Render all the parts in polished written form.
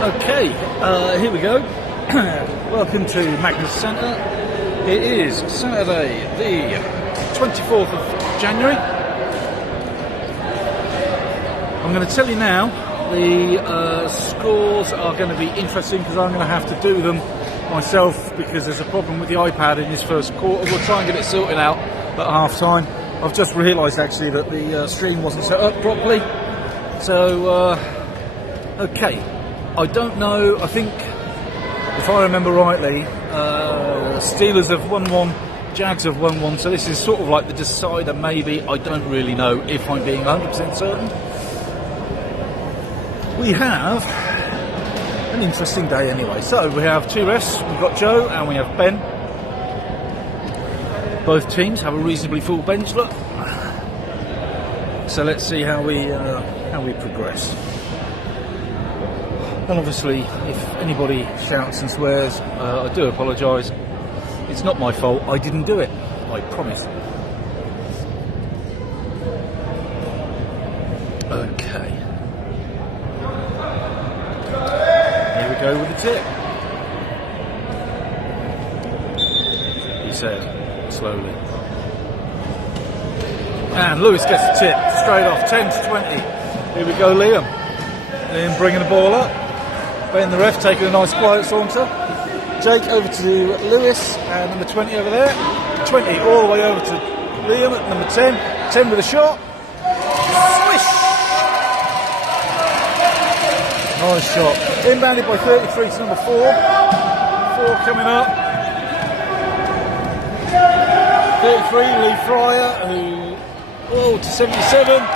Okay, here we go. Welcome to Magnus Centre. It is Saturday, the 24th of January. I'm going to tell you now, the scores are going to be interesting because I'm going to have to do them myself because there's a problem with the iPad in this first quarter. We'll try and get it sorted out at half time. I've just realised actually that the stream wasn't set up properly. So, okay. I don't know, I think, if I remember rightly, Steelers have 1-1, Jags have 1-1, so this is sort of like the decider maybe. I don't really know if I'm being 100% certain. We have an interesting day anyway. So we have two refs, we've got Joe and we have Ben. Both teams have a reasonably full bench, look. So let's see how we progress. And obviously, if anybody shouts and swears, I do apologise. It's not my fault. I didn't do it. I promise. Okay. Here we go with the tip. He said, slowly. And Lewis gets the tip straight off, 10 to 20. Here we go, Liam. Liam bringing the ball up. Ben, the ref, taking a nice quiet saunter. Jake over to Lewis, and number 20 over there. 20 all the way over to Liam at number 10. 10 with a shot. Swish! Nice shot. Inbounded by 33 to number 4. 4 coming up. 33, Lee Fryer, who, to 77.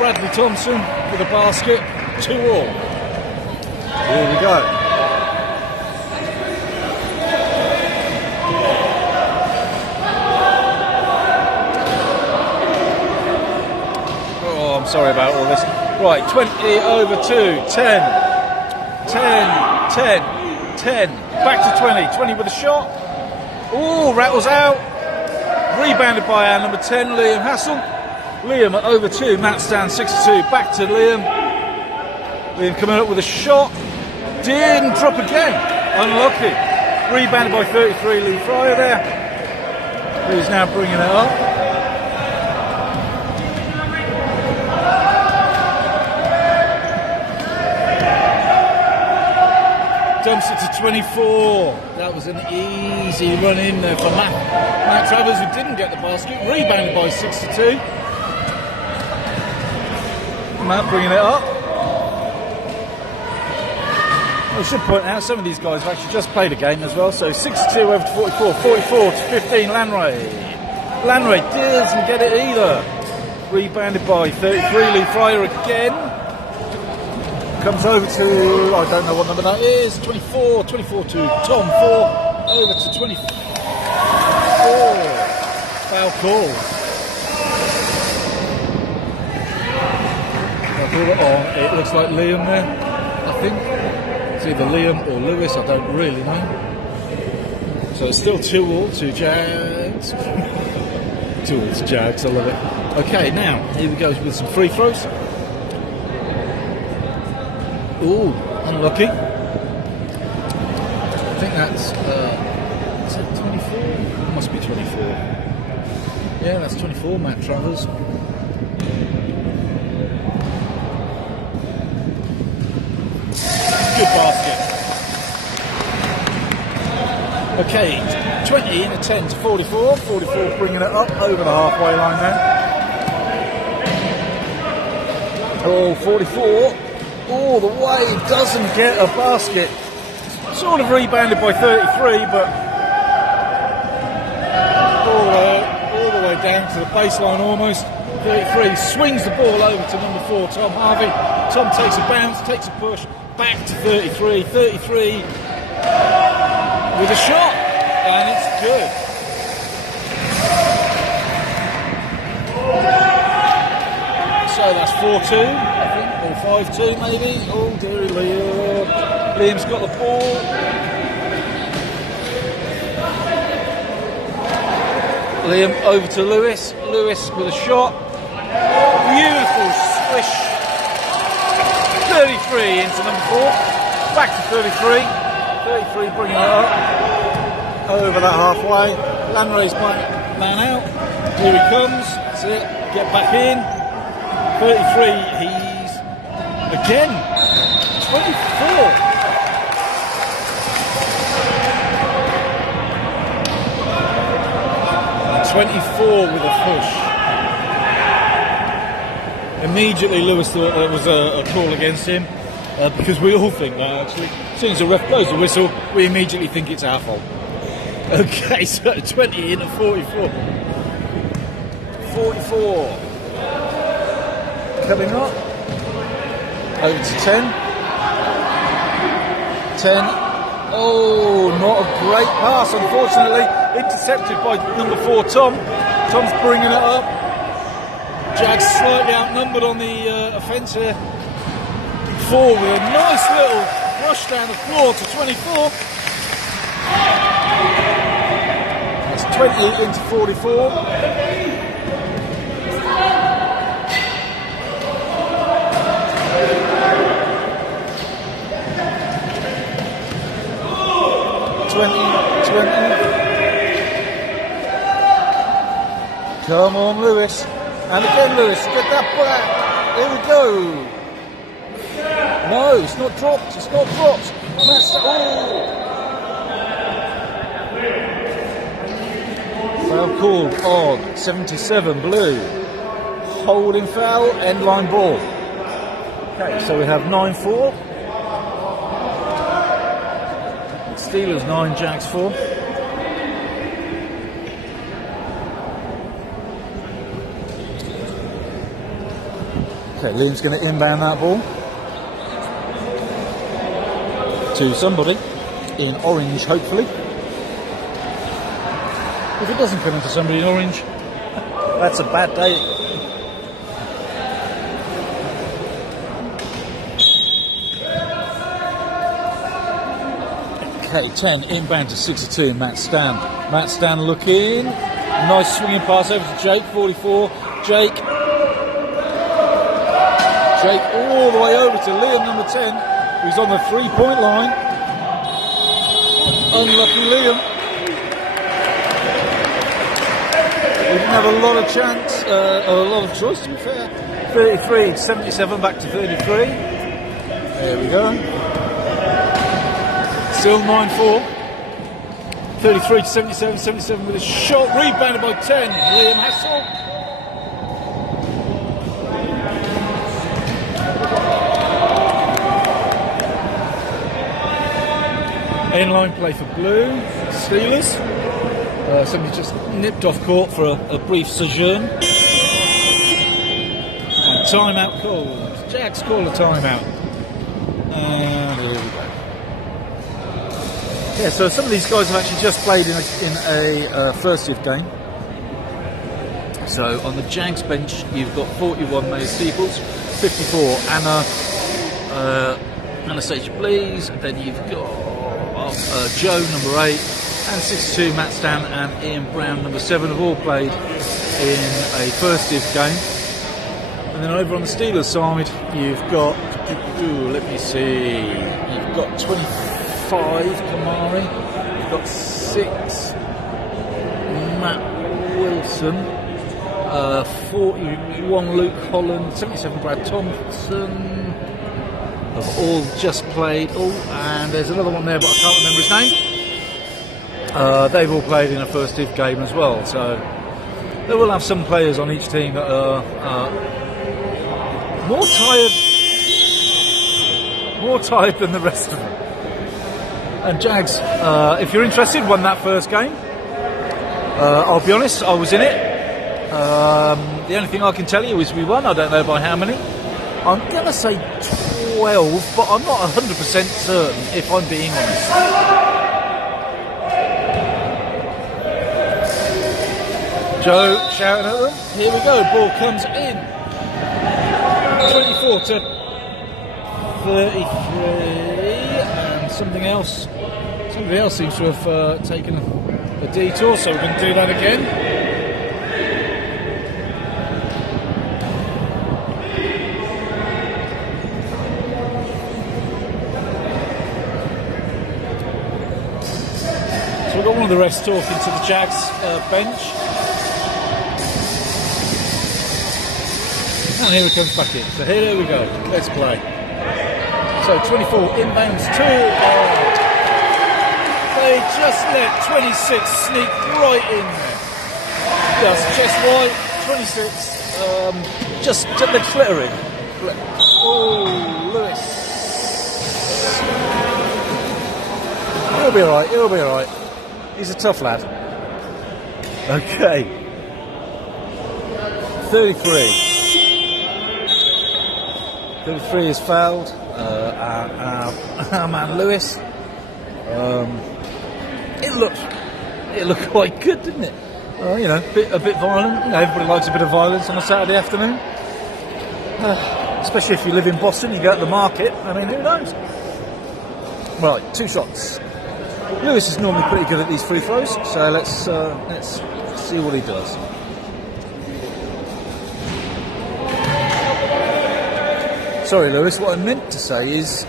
Bradley Thompson with a basket. 2-all. Here we go. Oh, I'm sorry about all this. Right, 20 over 2, 10, 10. Back to 20. 20 with a shot. Oh, rattles out. Rebounded by our number 10, Liam Hassel. Liam at over 2. Matt Stan 62. Back to Liam. Liam coming up with a shot. Didn't drop again. Unlucky. Rebounded by 33, Lee Fryer there. Who's now bringing it up. Dumps it to 24. That was an easy run in there for Matt Travers, who didn't get the basket. Rebounded by 62. Matt bringing it up. I should point out some of these guys have actually just played a game as well. So 62 over to 44, 44 to 15, Lanray. Lanray doesn't get it either. Rebounded by 33, Lee Fryer again. Comes over to, I don't know what number that is, 24 to Tom 4, over to 24. Foul call. It looks like Liam there, I think. It's either Liam or Lewis, I don't really know. So it's still 2-all to Jags. 2-all to Jags, I love it. Okay, now, here we go with some free throws. Ooh, unlucky. I think that's, is that 24? It must be 24. Yeah, that's 24, Matt Travers. Good basket. Okay, 20 in a 10 to 44. 44 bringing it up over the halfway line now. Oh, 44. All the way, doesn't get a basket. Sort of rebounded by 33, but all the way down to the baseline almost. 33 swings the ball over to number 4, Tom Harvey. Tom takes a bounce, takes a push. Back to 33, 33 with a shot, and it's good. So that's 4-2, I think, or 5-2 maybe. Oh dearie Liam. Liam's got the ball. Liam over to Lewis. Lewis with a shot. Beautiful swish. 33 into number 4. Back to 33. 33 bringing it up. Over that halfway. Lanray's man out. Here he comes. That's it. Get back in. 33. He's again. 24. 24 with a push. Immediately Lewis thought there was a call against him, because we all think that actually. As soon as the ref blows the whistle, we immediately think it's our fault. Okay, so 20 into 44. 44. Coming up. Over to 10. 10. Oh, not a great pass, unfortunately. Intercepted by number 4, Tom. Tom's bringing it up. Jags slightly outnumbered on the offence here. 4 with a nice little rush down the floor to 24. That's 20 into 44. Come on, Lewis. And again, Lewis. Get that back. Here we go. No, it's not dropped. It's not dropped. That's foul called on 77 blue. Holding foul, end line ball. Okay, so we have 9-4. Steelers 9, Jags 4. Okay, Liam's going to inbound that ball to somebody in orange, hopefully. If it doesn't come into somebody in orange, that's a bad day. Okay, 10 inbound to 62, Matt Stan. Matt Stan looking. Nice swinging pass over to Jake, 44. Jake all the way over to Liam, number 10, who's on the 3-point line. Unlucky Liam. He didn't have a lot of chance, a lot of choice, to be fair. 33, 77, back to 33. There we go. Still 9-4. 33 to 77, 77 with a shot, rebounded by 10. Liam Hassel. Inline play for blue, Steelers. Somebody just nipped off court for a brief sojourn. And timeout called. Jags call a timeout. And here we go. Yeah, so some of these guys have actually just played in a first shift game. So on the Jags bench, you've got 41 Mayor Steeples, 54 Anastasia Blaze, and then you've got Joe, number 8, and 62, Matt Stan and Ian Brown, number 7, have all played in a first div game. And then over on the Steelers side, you've got, let me see, you've got 25, Kamari, you've got 6, Matt Wilson, 41, Luke Holland, 77, Brad Thompson, have all just played. Oh, and there's another one there, but I can't remember his name. They've all played in a first div game as well, so they will have some players on each team that are more tired than the rest of them. And Jags, if you're interested, won that first game. I'll be honest, I was in it. The only thing I can tell you is we won. I don't know by how many. I'm going to say 12, but I'm not 100% certain, if I'm being honest. Joe shouting at them. Here we go. Ball comes in. 24 to 33, and somebody else seems to have taken a detour, so we're going to do that again. So we've got one of the refs talking to the Jags bench. And here he comes back in. So here we go. Let's play. So 24 inbounds to. They just let 26 sneak right in there. Just chest wide, 26. Just let's let her in. Oh, Lewis. He'll be alright, he'll be alright. He's a tough lad. Okay. 33. 33 is fouled. Our man Lewis. It looked quite good, didn't it? You know, a bit violent. You know, everybody likes a bit of violence on a Saturday afternoon. Especially if you live in Boston, you go to the market. I mean, who knows? Right, 2 shots. Lewis is normally pretty good at these free throws, so let's see what he does. Sorry, Lewis. What I meant to say is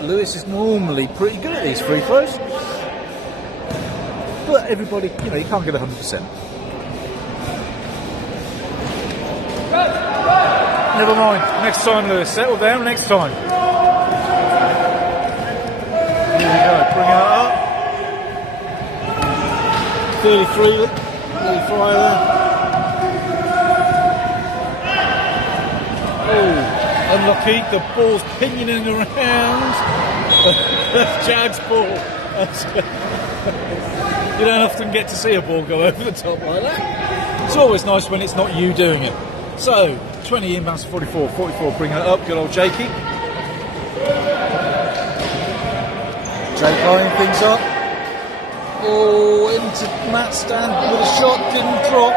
Lewis is normally pretty good at these free throws, but everybody, you know, you can't get 100%. Never mind. Next time, Lewis. Settle down. Next time. Here we go. Bringing it up. 33. Little fire there. Oh, unlucky. The ball's pinioning around. That's Jag's ball. You don't often get to see a ball go over the top like that. It's always nice when it's not you doing it. So, 20 inbounds to 44. 44 bringing it up. Good old Jakey. Jake lining things up. Oh, into Matt Stan with a shot. Didn't drop.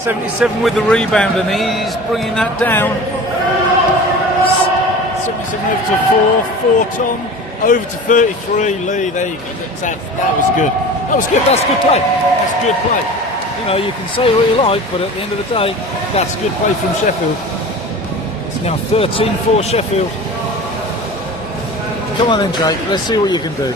77 with the rebound, and he's bringing that down. 77 over to 4. 4 Tom. Over to 33. Lee, there you go. That was good. That was good. That's good play. That's good play. You know, you can say what you like, but at the end of the day, that's good play from Sheffield. It's now 13-4 Sheffield. Come on then, Jake. Let's see what you can do.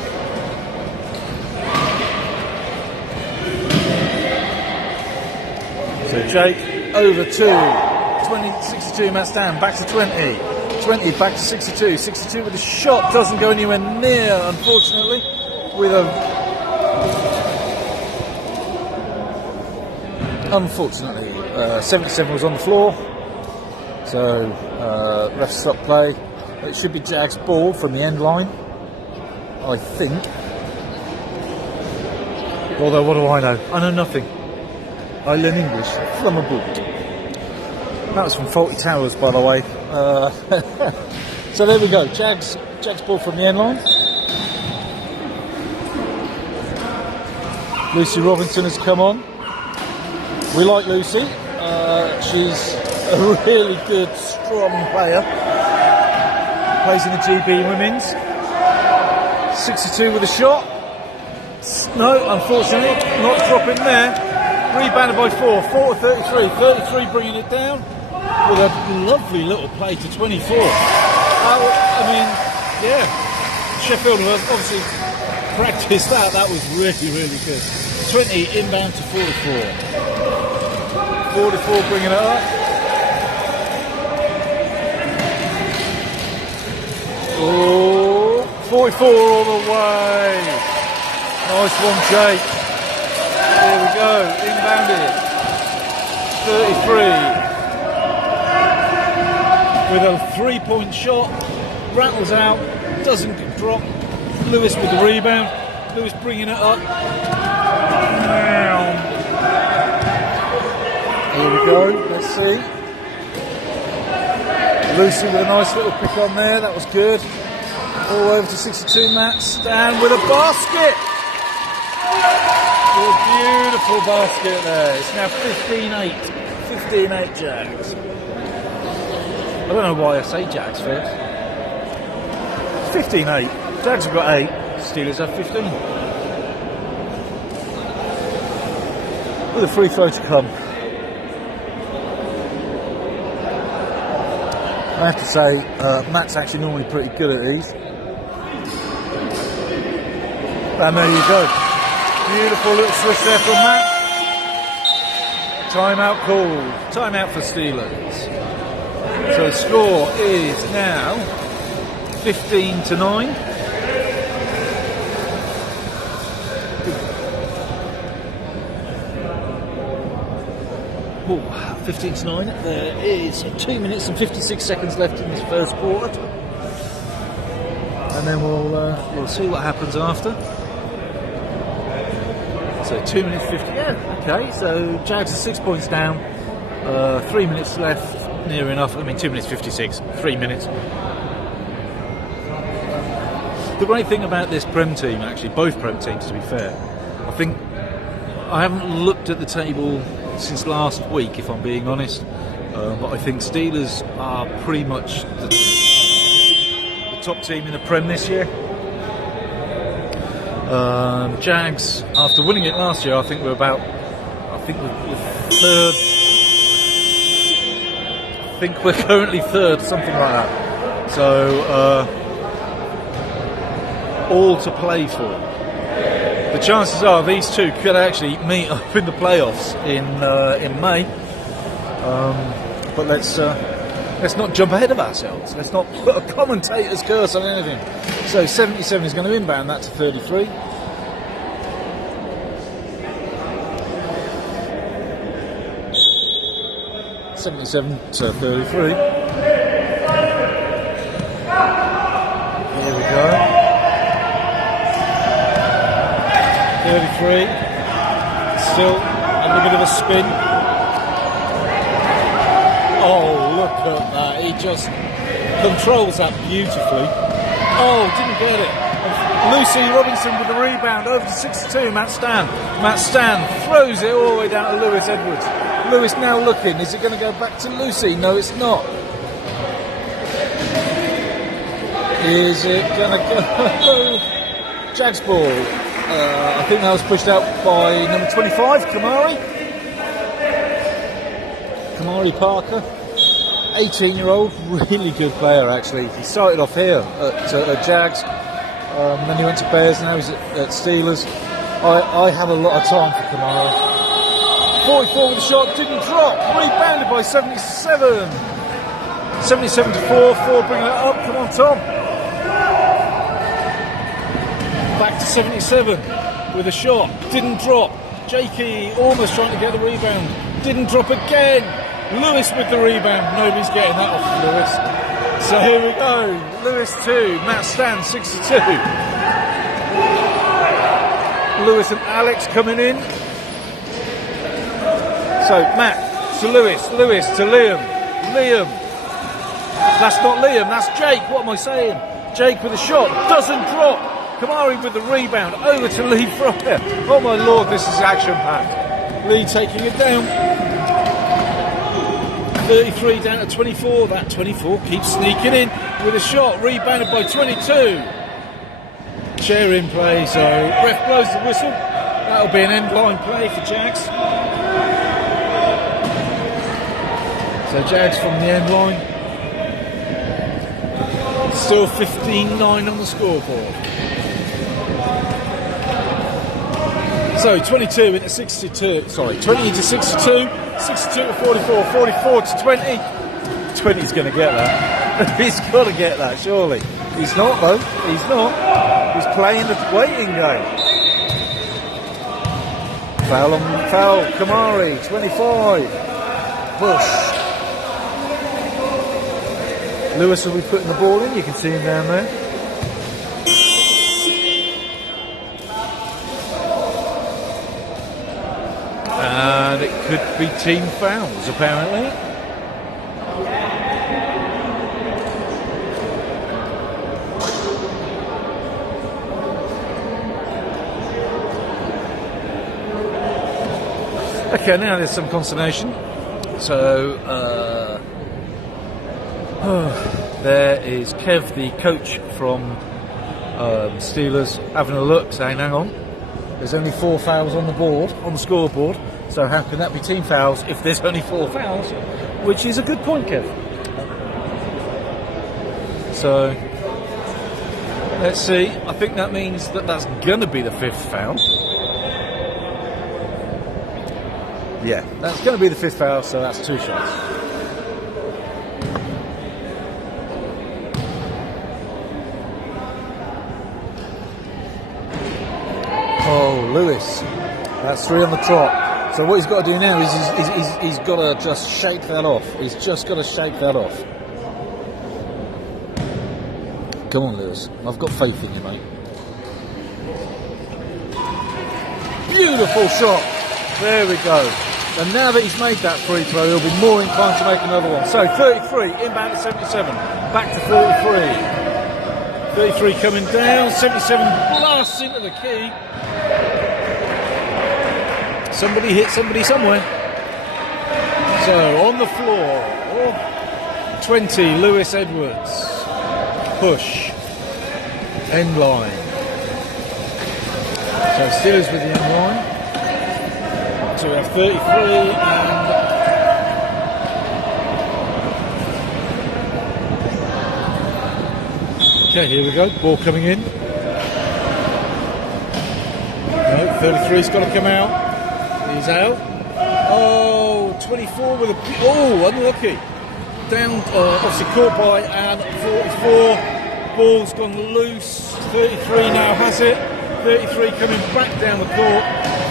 So Jake over to 62. Matt's down. Back to 20. 20 back to 62. 62 with a shot. Doesn't go anywhere near, unfortunately. With a... Unfortunately, 77 was on the floor, so ref stopped play. It should be Jag's ball from the end line, I think. Although, what do I know? I know nothing. I learn English from a book. That was from Faulty Towers, by the way. So there we go. Jag's ball from the end line. Lucy Robinson has come on. We like Lucy. She's a really good, strong player. Plays in the GB Women's. 62 with a shot. No, unfortunately, not dropping there. Rebounded by 4. 4 to 33. 33 bringing it down with a lovely little play to 24. I mean, yeah. Sheffield obviously practiced that. That was really, really good. 20 inbound to 44. 44 bringing it up. Oh, 44 all the way. Nice one, Jake. There we go. Inbounded. 33. With a 3-point shot. Rattles out. Doesn't drop. Lewis with the rebound. Lewis bringing it up. Here we go, let's see. Lucy with a nice little pick on there, that was good. All over to 62, Matt Stan with a basket. A beautiful basket there. It's now 15-8. 15-8 Jags. I don't know why I say Jags first. 15-8. Jags have got 8, Steelers have 15. With a free throw to come. I have to say, Matt's actually normally pretty good at these. And there you go. Beautiful little swish there from Matt. Timeout called. Timeout for Steelers. So the score is now 15-9. Oh, 15-9. There is 2 minutes and 56 seconds left in this first quarter, and then we'll see what happens after. So 2 minutes 50. Yeah, okay. So Jags are 6 points down. 3 minutes left. Near enough. I mean, 2 minutes 56. 3 minutes. The great thing about this Prem team, actually, both Prem teams, to be fair, I think I haven't looked at the table since last week, if I'm being honest, but I think Steelers are pretty much the top team in the Prem this year. Jags, after winning it last year, I think we're third. I think we're currently third, something like that. So all to play for. The chances are these two could actually meet up in the playoffs in May. But let's not jump ahead of ourselves. Let's not put a commentator's curse on anything. So 77 is going to inbound that to 33. To 33. Here we go. 33. Still a little bit of a spin. Oh, look at that. He just controls that beautifully. Oh, didn't get it. Lucy Robinson with the rebound over to 62. Matt Stan throws it all the way down to Lewis Edwards. Lewis now looking. Is it going to go back to Lucy? No, it's not. Is it going to go? Jags ball. I think that was pushed out by number 25, Kamari Parker. 18-year-old, really good player actually. He started off here at Jags, then he went to Bears, now he's at Steelers. I have a lot of time for Kamari. 44 with the shot, didn't drop, rebounded by 77. 77 to 4, bringing it up, come on Tom. Back to 77 with a shot, didn't drop. Jakey almost trying to get the rebound, didn't drop again. Lewis with the rebound, nobody's getting that off Lewis. So here we go, Lewis 2, Matt Stan 62. Lewis and Alex coming in. So Matt to Lewis to Liam. That's not Liam, that's Jake, what am I saying? Jake with a shot, doesn't drop. Kamari with the rebound, over to Lee Fryer. Oh my lord, this is action-packed. Lee taking it down. 33 down to 24. That 24 keeps sneaking in with a shot, rebounded by 22. Chair in play, so ref blows the whistle. That'll be an end line play for Jags. So Jags from the end line. Still 15-9 on the scoreboard. So 22 into 62, 20 into 62, 62 to 44, 44 to 20. 20's going to get that. He's got to get that, surely. He's not though, he's not. He's playing the waiting game. Foul, Kamari, 25. Bush. Lewis will be putting the ball in, you can see him down there. And it could be team fouls, apparently. Okay, now there's some consternation. So, there is Kev, the coach from Steelers, having a look, saying, hang on, there's only 4 fouls on the board, on the scoreboard, so how can that be team fouls if there's only 4 fouls? Which is a good point, Kev. So, let's see. I think that means that that's going to be the 5th foul. Yeah, that's going to be the 5th foul, so that's 2 shots. Oh, Lewis. That's 3 on the trot. So what he's got to do now is he's got to just shake that off. He's just got to shake that off. Come on, Lewis. I've got faith in you, mate. Beautiful shot. There we go. And now that he's made that free throw, he'll be more inclined to make another one. So 33, inbound to 77. Back to 43. 33 coming down. 77 blasts into the key. Somebody hit somebody somewhere. So on the floor. 20, Lewis Edwards. Push. End line. So Steelers with the end line. So we have 33 and okay, here we go. Ball coming in. No, 33's got to come out. He's out. Oh, 24 with a unlucky. Down, obviously caught by and 44. Ball's gone loose. 33 now has it. 33 coming back down the court.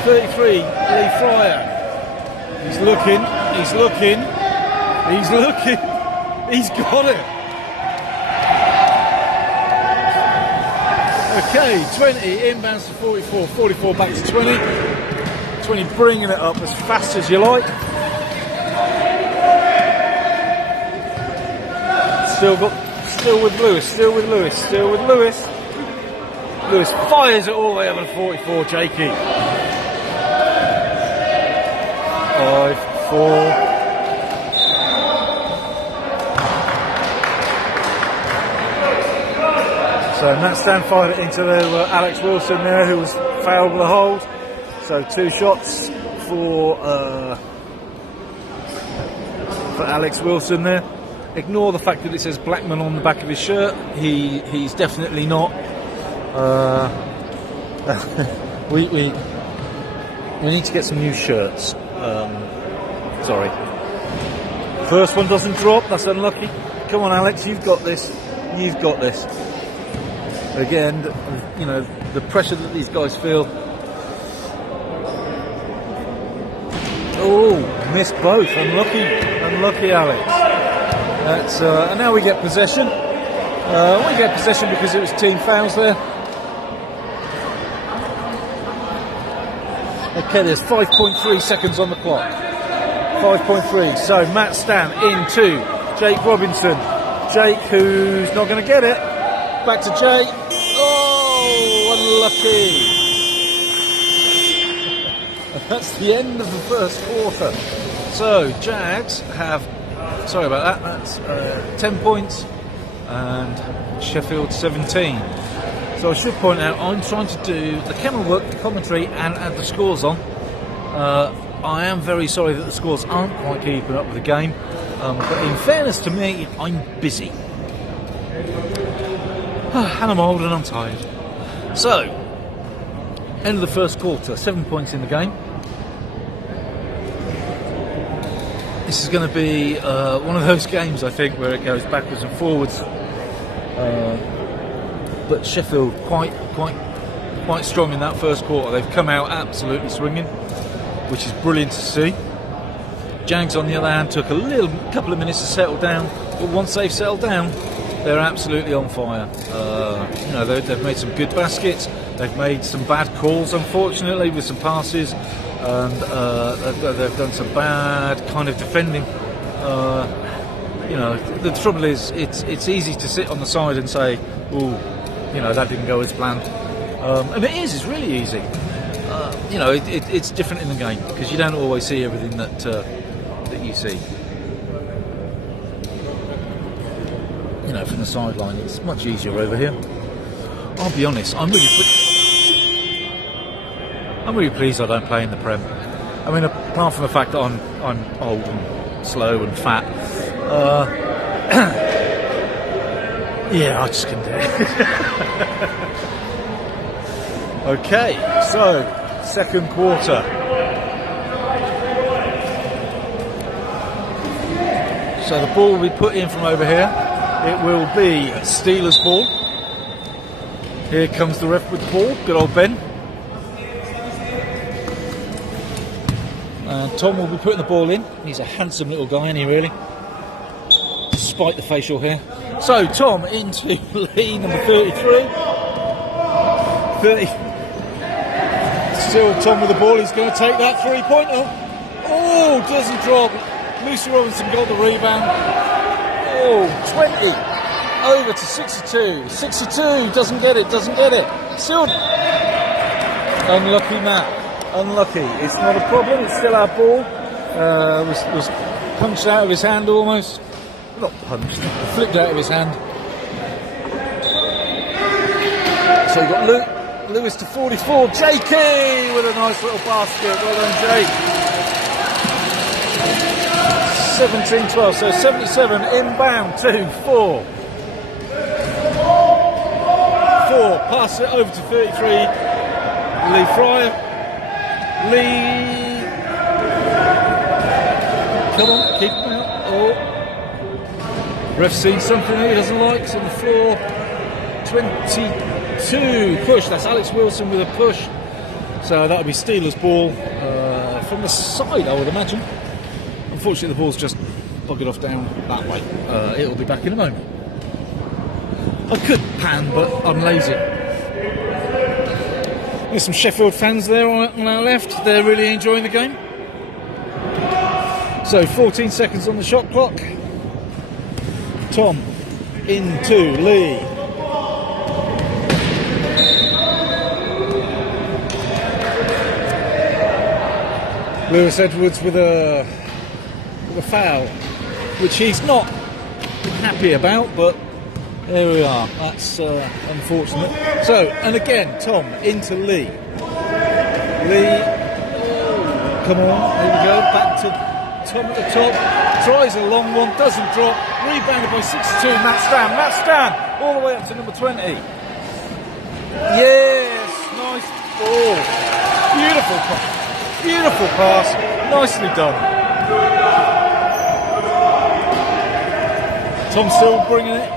33, Lee Fryer. He's looking. He's got it. Okay, 20 inbounds to 44. 44 back to 20. 20 bringing it up as fast as you like. Still with Lewis. Lewis fires it all the way up to 44, Jakey. 5, 4. So Matt Stan fired it into Alex Wilson there, who was fouled with a hold. So 2 shots for Alex Wilson there. Ignore the fact that it says Blackman on the back of his shirt. He's definitely not. We need to get some new shirts. Sorry. First one doesn't drop. That's unlucky. Come on, Alex. You've got this. Again, the pressure that these guys feel. Oh, missed both. Unlucky, Alex. That's and now we get possession. We get possession because it was team fouls there. Okay, there's 5.3 seconds on the clock. 5.3. So Matt Stan into Jake Robinson. Jake, who's not going to get it. Back to Jake. Oh, unlucky. That's the end of the first quarter. So Jags have. Sorry about that. That's 10 points. And Sheffield 17. So I should point out I'm trying to do the camera work, the commentary and add the scores on. I am very sorry that the scores aren't quite keeping up with the game, but in fairness to me, I'm busy. And I'm old and I'm tired. So, end of the first quarter, 7 points in the game. This is going to be one of those games, I think, where it goes backwards and forwards. But Sheffield quite strong in that first quarter. They've come out absolutely swinging, which is brilliant to see. Jags, on the other hand, took a couple of minutes to settle down, but once they've settled down, they're absolutely on fire. They've made some good baskets. They've made some bad calls, unfortunately, with some passes, and they've done some bad kind of defending. The trouble is, it's easy to sit on the side and say, "Ooh, that didn't go as planned," and it's really easy. It's different in the game because you don't always see everything that you see. From the sideline, it's much easier over here. I'll be honest, I'm really pleased I don't play in the Prem. I mean, apart from the fact that I'm old and slow and fat. Yeah, I just couldn't do it. Okay, so second quarter. So the ball will be put in from over here. It will be Steelers' ball. Here comes the ref with the ball. Good old Ben. And Tom will be putting the ball in. He's a handsome little guy, isn't he, really? Despite the facial hair. So Tom into Lee, number 33. 30. Still Tom with the ball. He's going to take that three-pointer. Oh, doesn't drop. Lucy Robinson got the rebound. Oh, 20. Over to 62. 62. Doesn't get it. Still. Unlucky Matt. Unlucky. It's not a problem. It's still our ball. Was punched out of his hand almost. Not punched. Flipped out of his hand. So you've got Lewis to 44. Jakey with a nice little basket. Well done, Jake. 17-12. So 77 inbound to 4. 4. Pass it over to 33. Lee Fryer. Lee. Come on, keep him out. Oh. Ref seen something he doesn't like. It's on the floor. 22. Push. That's Alex Wilson with a push. So that'll be Steelers' ball from the side, I would imagine. Unfortunately, the ball's just buggered off down that way. It'll be back in a moment. I could pan, but I'm lazy. There's some Sheffield fans there on our left. They're really enjoying the game. So 14 seconds on the shot clock. Tom into Lee. Lewis Edwards with a foul, which he's not happy about, but there we are. That's unfortunate. So, and again, Tom into Lee. Lee, come on, there we go. Back to Tom at the top. Tries a long one, doesn't drop. Rebounded by 62. Matt Stan, all the way up to number 20. Yes, nice ball. Beautiful pass. Nicely done. Tom still bringing it.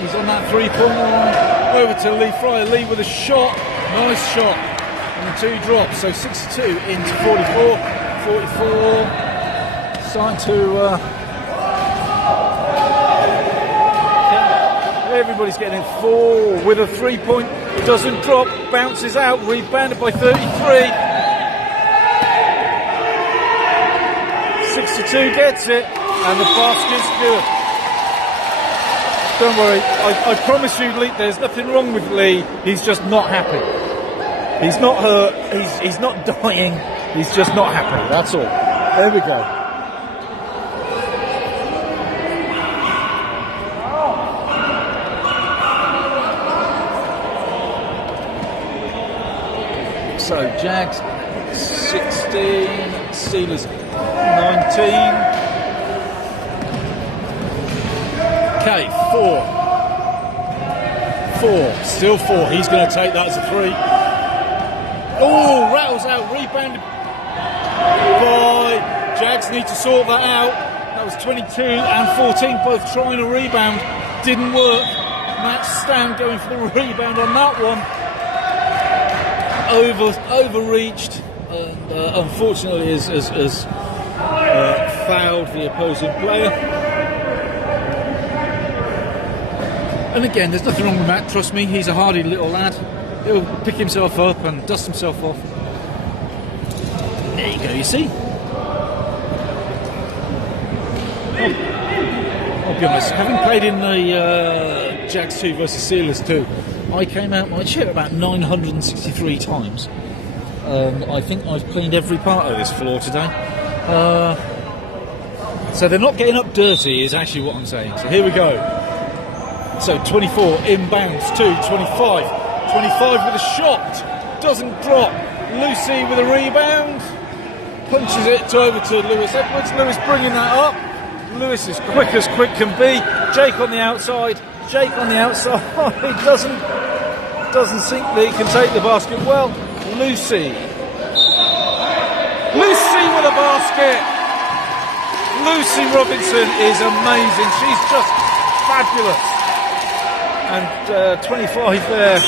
He's on that three-point line. Over to Lee Fryer. Lee with a shot. Nice shot. And the 2 drops. So 62 into 44. 44. Starting to... everybody's getting in. 4 with a 3-point. Doesn't drop. Bounces out. Rebounded by 33. 62 gets it. And the basket's good. Don't worry, I promise you, Lee, there's nothing wrong with Lee. He's just not happy. He's not hurt. He's not dying. He's just not happy. That's all. There we go. So Jags 16, Steelers 19. Okay, 4. Still 4. He's going to take that as a 3. Oh, rattles out, rebounded by Jags. Need to sort that out. That was 22 and 14, both trying to rebound. Didn't work. Matt Stan going for the rebound on that one. Overreached, and unfortunately has fouled the opposing player. And again, there's nothing wrong with Matt, trust me, he's a hardy little lad. He'll pick himself up and dust himself off. There you go, you see. I'll be honest, having played in the Jags 2 versus Steelers 2, I came out my chair about 963 times. I think I've cleaned every part of this floor today. So they're not getting up dirty is actually what I'm saying. So here we go. So 24 inbounds to 25. 25 with a shot. Doesn't drop. Lucy with a rebound. Punches it over to Lewis Edwards. Lewis bringing that up. Lewis is quick as quick can be. Jake on the outside. Jake on the outside. He doesn't think that he can take the basket well. Lucy with a basket. Lucy Robinson is amazing. She's just fabulous. And 25 there.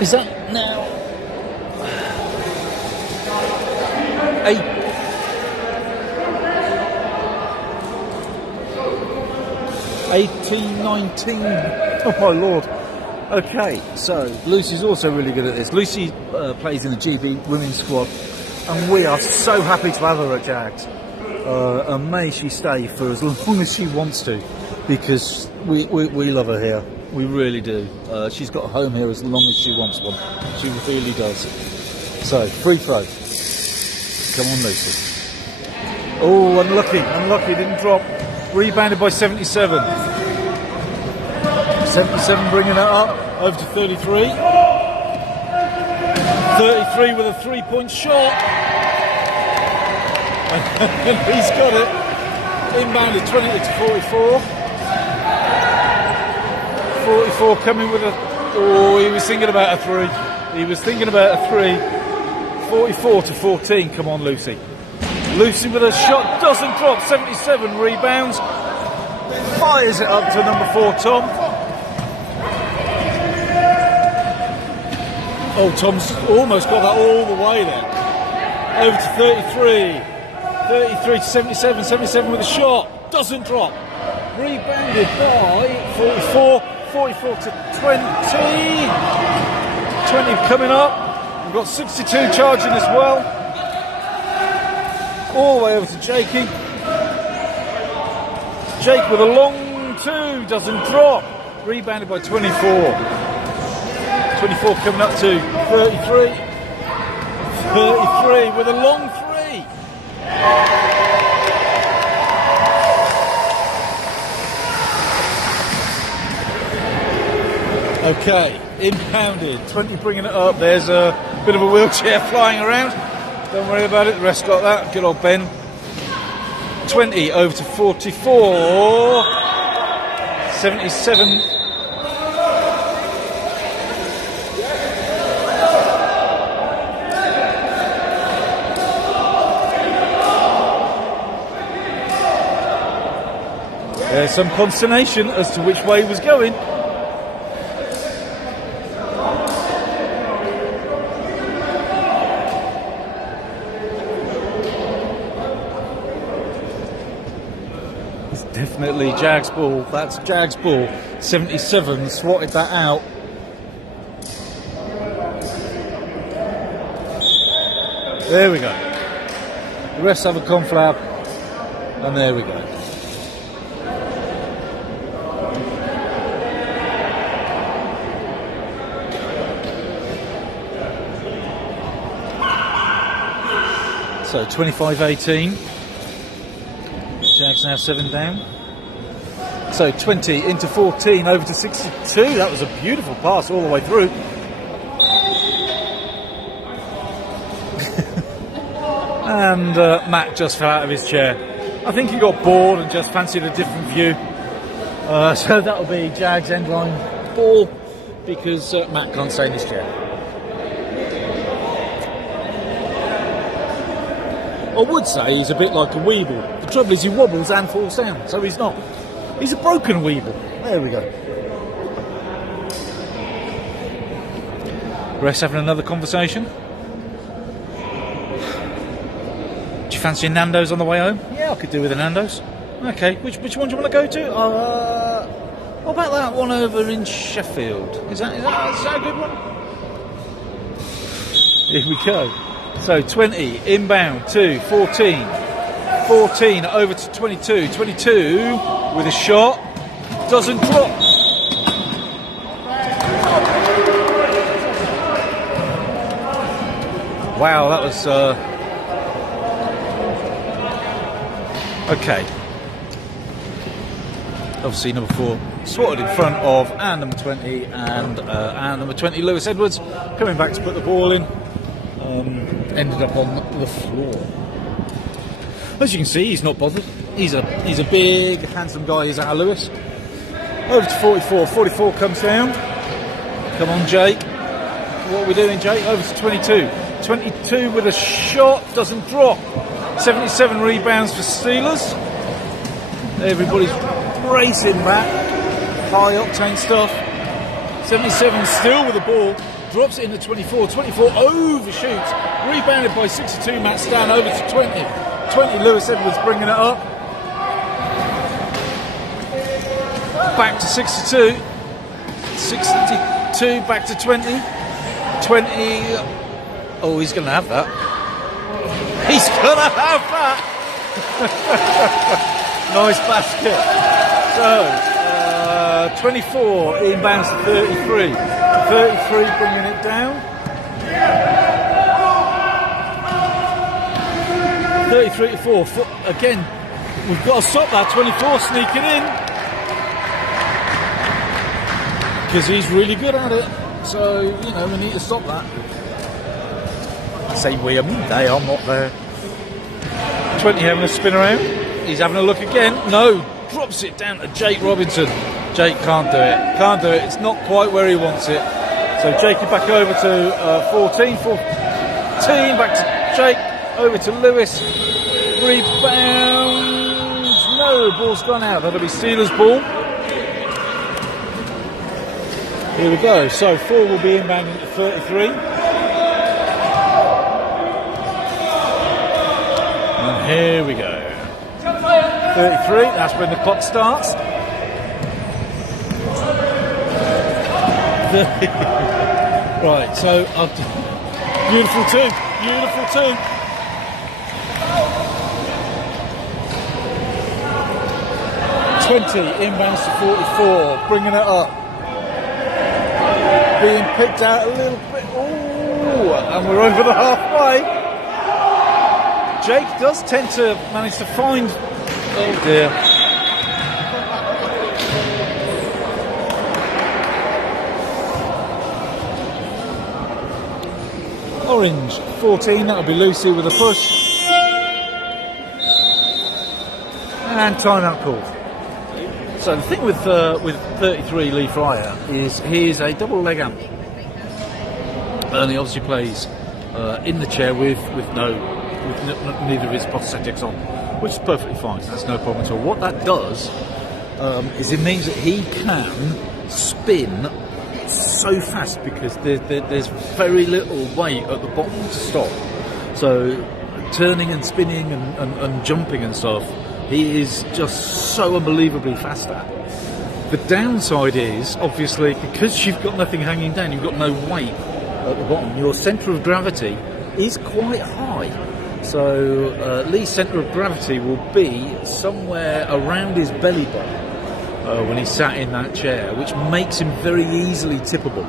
Is that now 18, 19? Oh my lord. Okay, so Lucy's also really good at this. Lucy plays in the GB women's squad, and we are so happy to have her at Jags. And may she stay for as long as she wants to, because we love her here. We really do. She's got a home here as long as she wants one. She really does. So, free throw. Come on, Lucy. Oh, unlucky, didn't drop. Rebounded by 77. 77 bringing it up, over to 33. 33 with a three-point shot. And he's got it. Inbounded 20 to 44. 44 coming with a... Oh, he was thinking about a three. He was thinking about a three. 44 to 14. Come on, Lucy. Lucy with a shot. Doesn't drop. 77 rebounds. Fires it up to number 4, Tom. Oh, Tom's almost got that all the way there. Over to 33. 33 to 77. 77 with a shot. Doesn't drop. Rebounded by 44. 44 to 20. 20 coming up. We've got 62 charging as well. All the way over to Jakey. Jake with a long two. Doesn't drop. Rebounded by 24. 24 coming up to 33. 33 with a long three. Okay, impounded. 20 bringing it up. There's a bit of a wheelchair flying around. Don't worry about it. The rest got that. Good old Ben. 20 over to 44. 77. There's some consternation as to which way he was going. It's definitely Jags ball. That's Jags ball. 77 swatted that out. There we go. The refs have a conflab, and there we go. So 25-18. Jags now 7 down. So 20 into 14 over to 62. That was a beautiful pass all the way through. And Matt just fell out of his chair. I think he got bored and just fancied a different view. So that'll be Jags end line ball, because Matt can't stay in his chair. I would say he's a bit like a weeble. The trouble is he wobbles and falls down, so he's not. He's a broken weeble. There we go. Refs having another conversation. Do you fancy a Nando's on the way home? Yeah, I could do with a Nando's. Okay, which one do you want to go to? What about that one over in Sheffield? Is that a good one? Here we go. So 20 inbound to 14. 14 over to 22. 22 with a shot. Doesn't drop. Wow, that was okay. Obviously number 4 swatted in front of and number 20 and number 20 Lewis Edwards coming back to put the ball in. Ended up on the floor. As you can see, he's not bothered. He's a big, handsome guy. He's our Lewis. Over to 44. 44 comes down. Come on, Jake. What are we doing, Jake? Over to 22. 22 with a shot, doesn't drop. 77 rebounds for Steelers. Everybody's racing back. High octane stuff. 77 still with the ball. Drops it into 24. 24 overshoots. Rebounded by 62. Matt Stan over to 20. 20 Lewis Edwards bringing it up. Back to 62. 62 back to 20. 20. Oh, he's going to have that. He's going to have that. Nice basket. So, 24 inbounds to 33. 33 bringing it down. 33 to 4. Again, we've got to stop that. 24 sneaking in. Because he's really good at it. So, you know, we need to stop that. I say we, I mean they, I'm not there. 20 having a spin around. He's having a look again. No, drops it down to Jake Robinson. Jake can't do it. Can't do it. It's not quite where he wants it. So Jake is back over to 14. 14 back to Jake. Over to Lewis. Rebounds. No, ball's gone out. That'll be Steelers' ball. Here we go. So 4 will be inbounding to 33. And here we go. 33. That's when the clock starts. Right, so beautiful two, beautiful two. Inbounds to 44, bringing it up. Being picked out a little bit. Ooh, and we're over the halfway. Jake does tend to manage to find. Oh dear. Orange 14, that'll be Lucy with a push. And timeout called. So the thing with 33 Lee Fryer is he is a double leg amp. And he obviously plays in the chair with neither of his prosthetics on, which is perfectly fine. That's no problem at all. What that does is it means that he can spin so fast because there's very little weight at the bottom to stop. So turning and spinning and jumping and stuff, he is just so unbelievably fast at. The downside is, obviously, because you've got nothing hanging down, you've got no weight at the bottom, your centre of gravity is quite high. So Lee's centre of gravity will be somewhere around his belly button when he's sat in that chair, which makes him very easily tippable.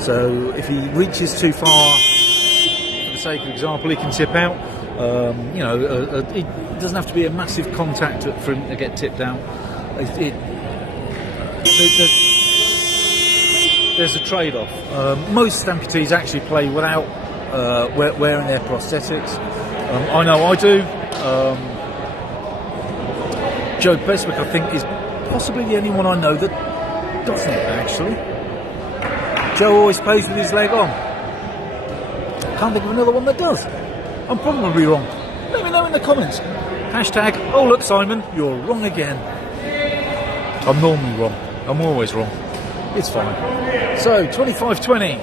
So if he reaches too far, for the sake of example, he can tip out. It doesn't have to be a massive contact for him to get tipped out. There's a trade-off. Most amputees actually play without wearing their prosthetics. I know I do. Joe Beswick, I think, is possibly the only one I know that doesn't actually. Joe always plays with his leg on. Can't think of another one that does. I'm probably wrong. Let me know in the comments. Hashtag, oh look Simon, you're wrong again. I'm normally wrong. I'm always wrong. It's fine. So 25-20.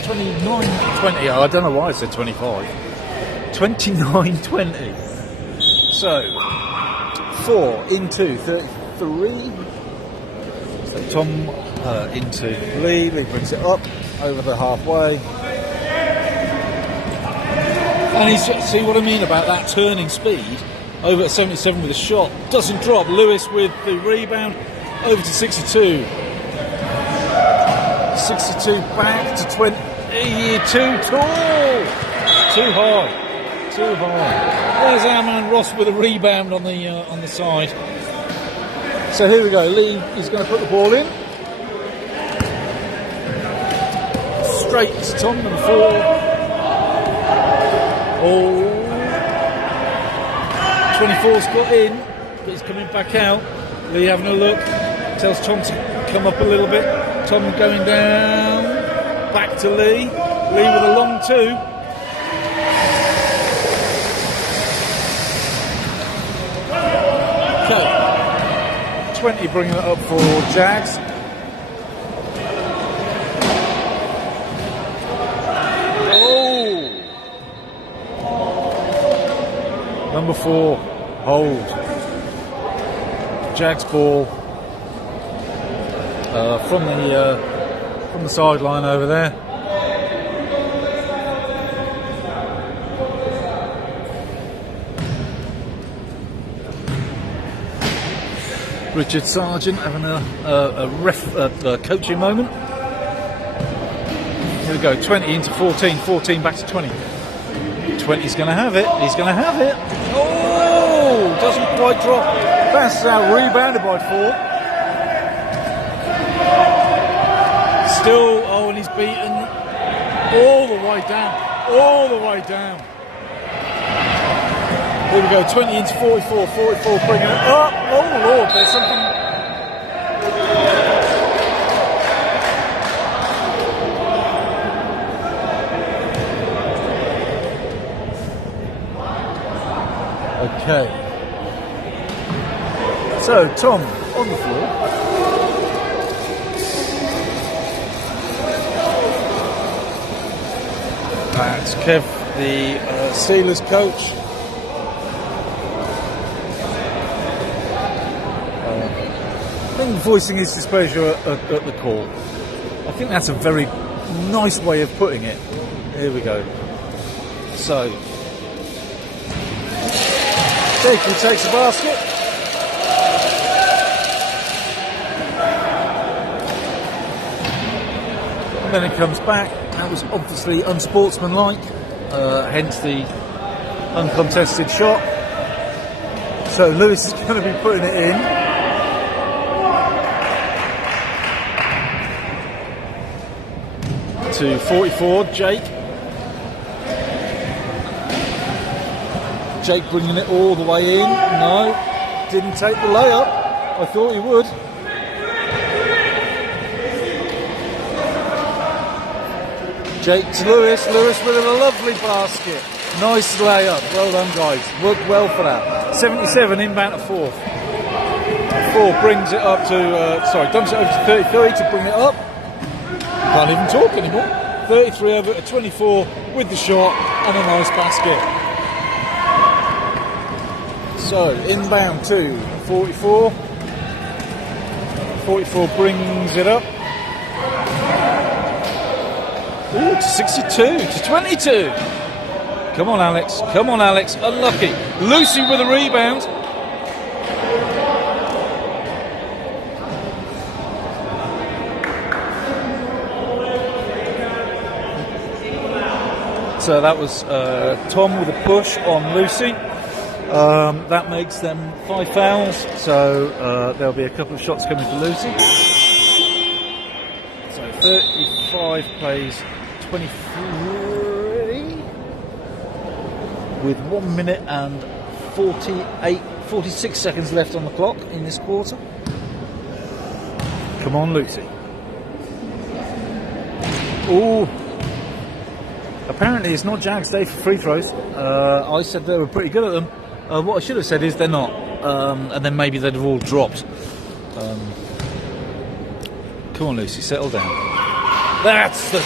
29-20. I don't know why I said 25. 29-20. So 4 into 33. So Tom into Lee. Lee brings it up over the halfway. And he's, see what I mean about that turning speed. Over at 77 with a shot. Doesn't drop. Lewis with the rebound. Over to 62. 62 back to 20. Too tall. Too high. Too high. There's our man Ross with a rebound on the side. So here we go. Lee is going to put the ball in. Straight to Tom, number 4. Oh, 24's got in, but he's coming back out. Lee having a look, tells Tom to come up a little bit. Tom going down. Back to Lee. Lee with a long 2. Okay. 20 bringing it up for Jags. Number 4, hold. Jags ball from the sideline over there. Richard Sargent having a coaching moment. Here we go, 20 into 14, 14 back to 20. 20's going to have it, he's going to have it. Oh, doesn't quite drop. That's rebounded by 4. Still, oh, and he's beaten all the way down. All the way down. Here we go, 20 into 44, 44 bringing it up. Oh Lord, there's something. Okay. So, Tom on the floor. That's Kev, the Steelers coach. I think voicing his displeasure at the call. I think that's a very nice way of putting it. Here we go. So, Jakey takes the basket. And then it comes back. That was obviously unsportsmanlike, hence the uncontested shot. So Lewis is going to be putting it in. To 44, Jake. Jake bringing it all the way in. No, didn't take the layup. I thought he would. Jake to Lewis. Lewis with a lovely basket. Nice layup. Well done, guys. Worked well for that. 77 inbound to 4. 4 brings it up to, dumps it over to 33 to bring it up. Can't even talk anymore. 33 over to 24 with the shot and a nice basket. So inbound to 44. 44 brings it up. Ooh, to 62 to 22. Come on, Alex. Come on, Alex. Unlucky. Lucy with a rebound. So that was Tom with a push on Lucy. That makes them 5 fouls. So there'll be a couple of shots coming for Lucy. So 35 plays 23 with 1 minute and 46 seconds left on the clock in this quarter. Come on, Lucy. Ooh. Apparently it's not Jags' day for free throws. I said they were pretty good at them. What I should have said is they're not. And then maybe they'd have all dropped. Come on, Lucy, settle down. That's the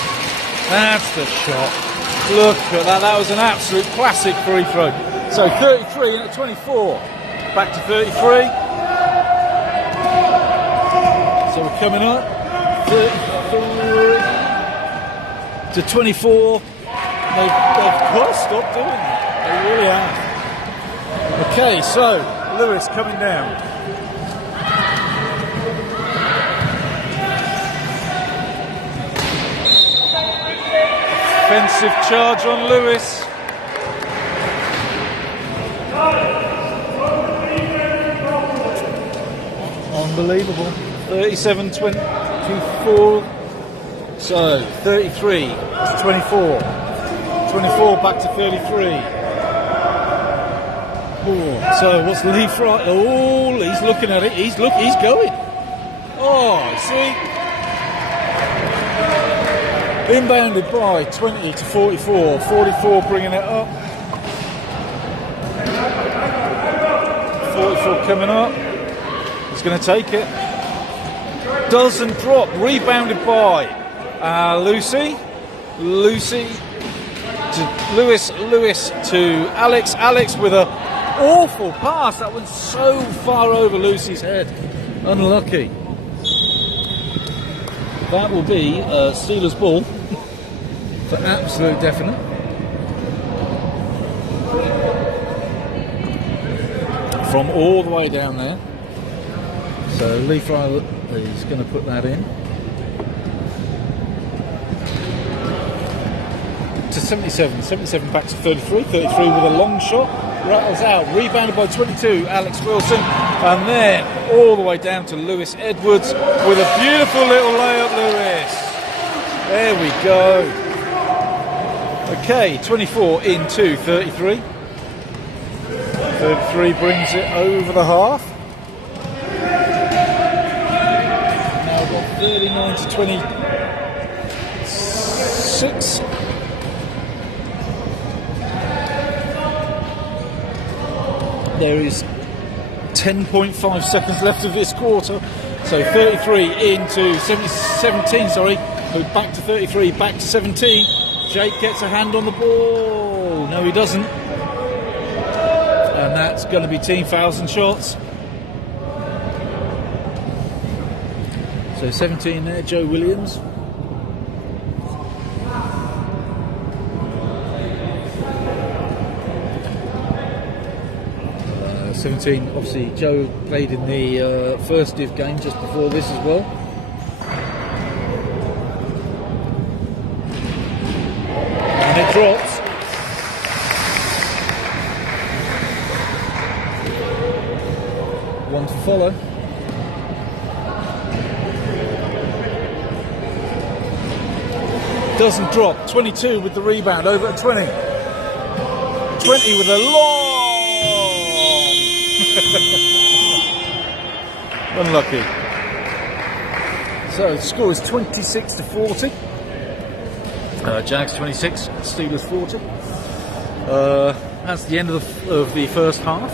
shot. Look at that. That was an absolute classic free throw. So 33 and at 24. Back to 33. So we're coming up. 33 to 24. They've got to stop doing that. They really have. Okay, so Lewis coming down. Offensive charge on Lewis. Unbelievable. 37-24. So 33 to 24. 24 back to 33. Oh, so what's Lee Fry? Oh, he's looking at it. He's going. Oh, see. Inbounded by 20 to 44. 44 bringing it up. 44 coming up. He's going to take it. Doesn't drop. Rebounded by Lucy. Lucy to Lewis. Lewis to Alex. Alex with a awful pass. That went so far over Lucy's head. Unlucky. That will be Steelers ball for absolute definite. From all the way down there. So Lee Fry is going to put that in. To 77. 77 back to 33. 33 with a long shot. Rattles out. Rebounded by 22. Alex Wilson. And then all the way down to Lewis Edwards with a beautiful little layup, Lewis. There we go. Okay, 24 into 33. 33 brings it over the half. Now we've got 39 to 26. There is 10.5 seconds left of this quarter. So 33 into 17, sorry. Move back to 33, back to 17. Jake gets a hand on the ball. No, he doesn't. And that's going to be team fouls and shots. So 17 there, Joe Williams. 17, obviously Joe played in the first div game just before this as well. And it drops. One to follow. Doesn't drop. 22 with the rebound, over at 20. 20 with a long. Unlucky. So the score is 26 to 40. Jags 26, Steelers 40. That's the end of the first half.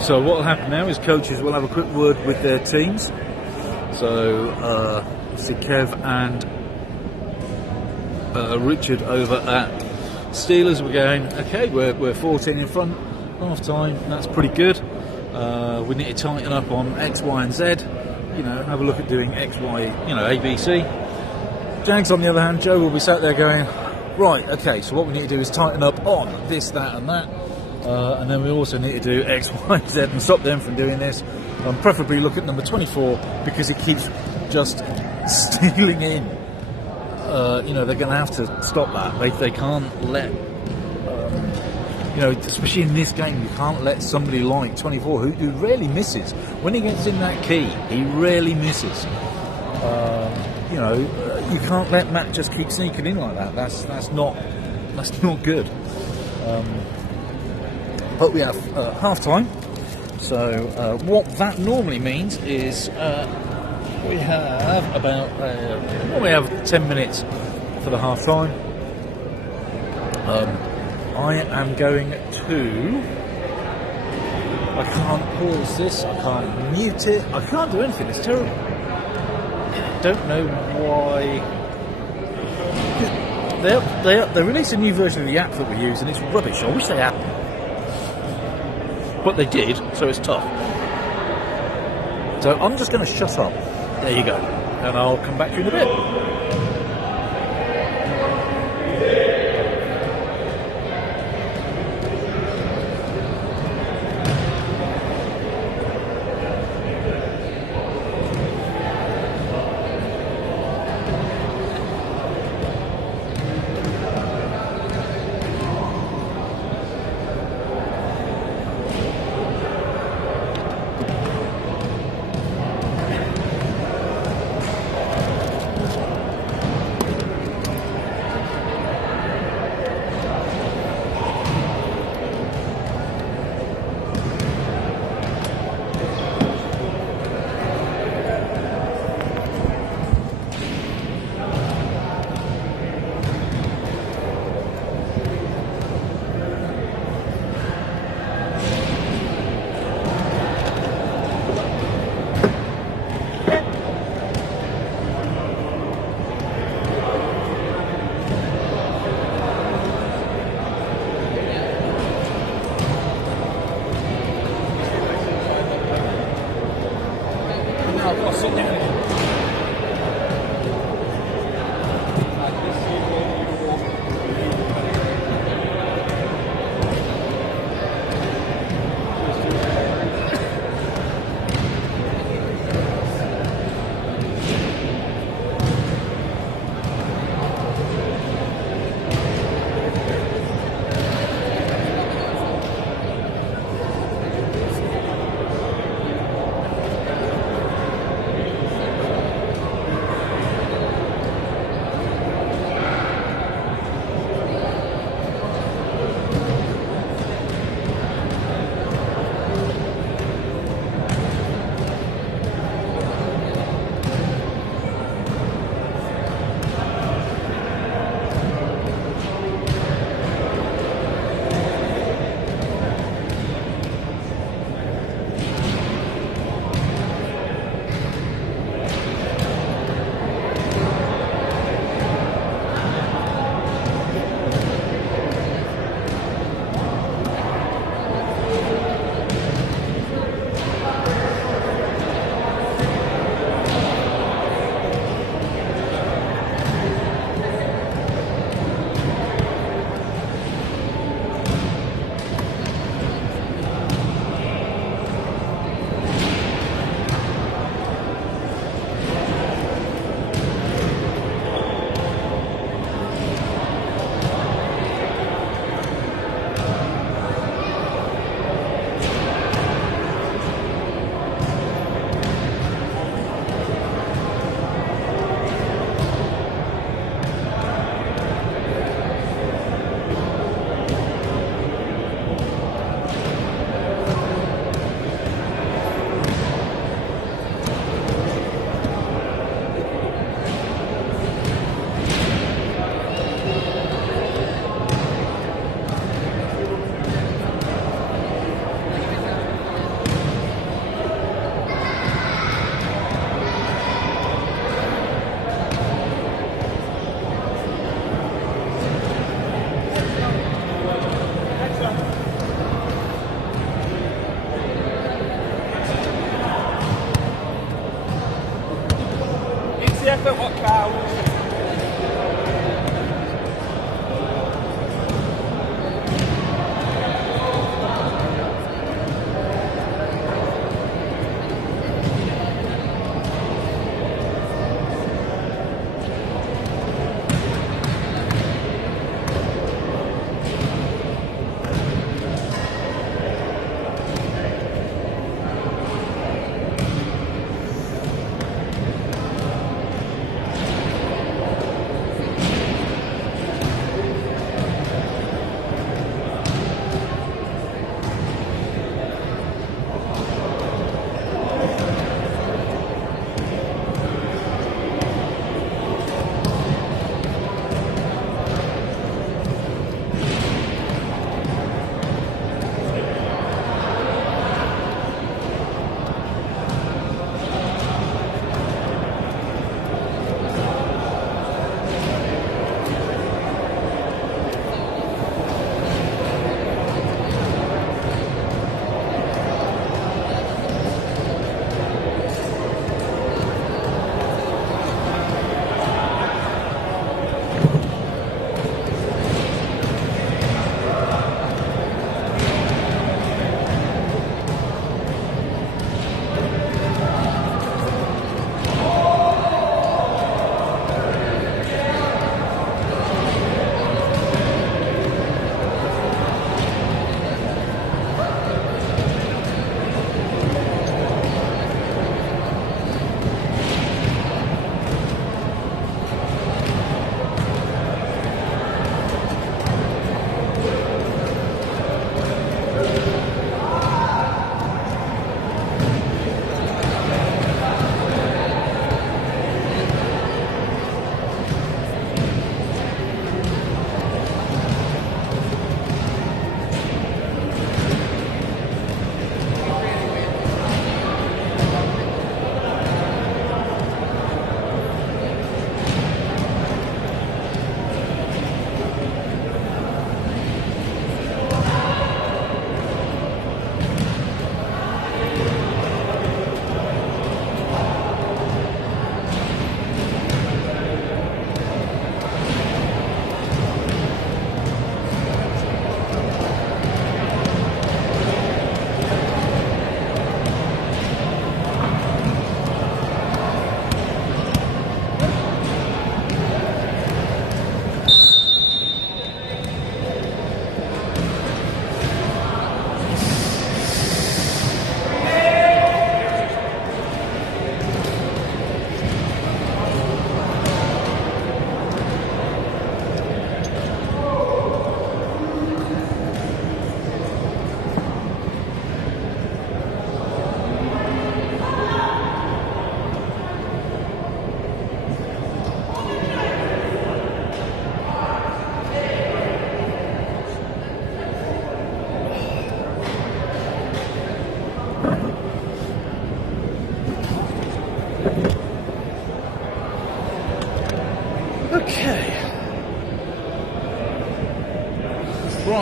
So what will happen now is coaches will have a quick word with their teams. So obviously Kev and Richard over at Steelers were going, okay, we're 14 in front, half time, that's pretty good. We need to tighten up on X, Y, and Z. You know, have a look at doing X, Y, you know, A, B, C. Jags, on the other hand, Joe will be sat there going, right, okay, so what we need to do is tighten up on this, that, and that. And then we also need to do X, Y, and Z and stop them from doing this. Preferably look at number 24 because it keeps just stealing in. You know, they're going to have to stop that. They can't let, you know, especially in this game, you can't let somebody like 24 who rarely misses. When he gets in that key, he rarely misses. You know, you can't let Matt just keep sneaking in like that. That's not good. But we have half time. So what that normally means is we have about we have 10 minutes for the half time. I am going to. I can't pause this. I can't mute it. I can't do anything. It's terrible. I don't know why. They released a new version of the app that we use, and it's rubbish. I wish they hadn't. But they did, so it's tough. So I'm just going to shut up. There you go. And I'll come back to you in a bit.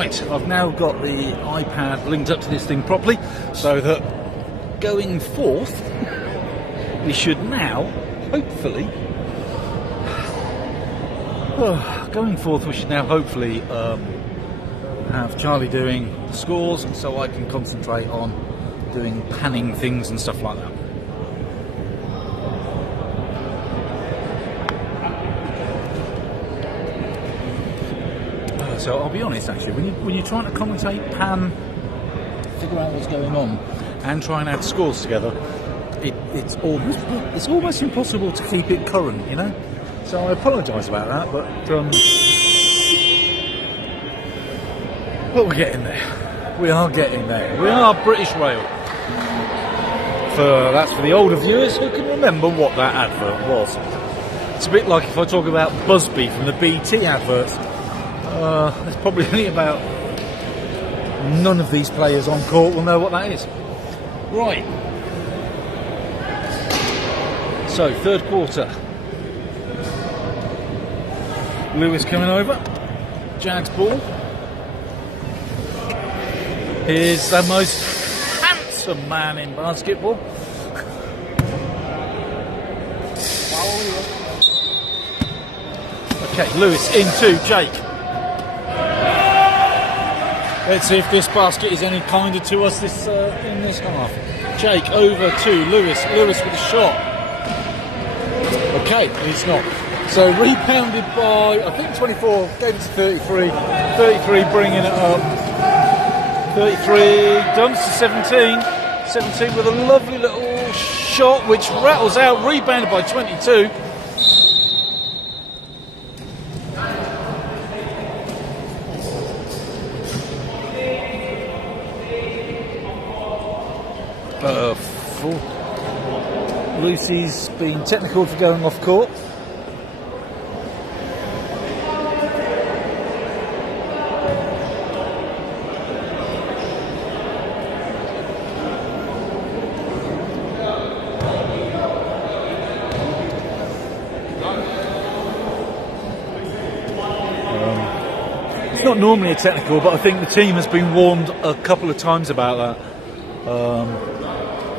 Right, I've now got the iPad linked up to this thing properly, so that going forth, we should now, hopefully, have Charlie doing the scores, so I can concentrate on doing panning things and stuff like that. So I'll be honest, actually, when you're trying to commentate, pan, figure out what's going on, and try and add scores together, it's almost impossible to keep it current, you know. So I apologise about that, but we're getting there. We are getting there. We are British Rail. That's for the older viewers who can remember what that advert was. It's a bit like if I talk about Busby from the BT adverts. There's probably only about none of these players on court will know what that is. Right. So, third quarter. Lewis coming over. Jags ball. Here's the most handsome man in basketball. Okay, Lewis into Jake. Let's see if this basket is any kinder to us in this half. Jake over to Lewis. Lewis with a shot. Okay, it's not. So rebounded by, I think 24, gave it to 33. 33 bringing it up. 33 dumps to 17. 17 with a lovely little shot which rattles out. Rebounded by 22. Lucy's been technical for going off court. It's not normally a technical, but I think the team has been warned a couple of times about that.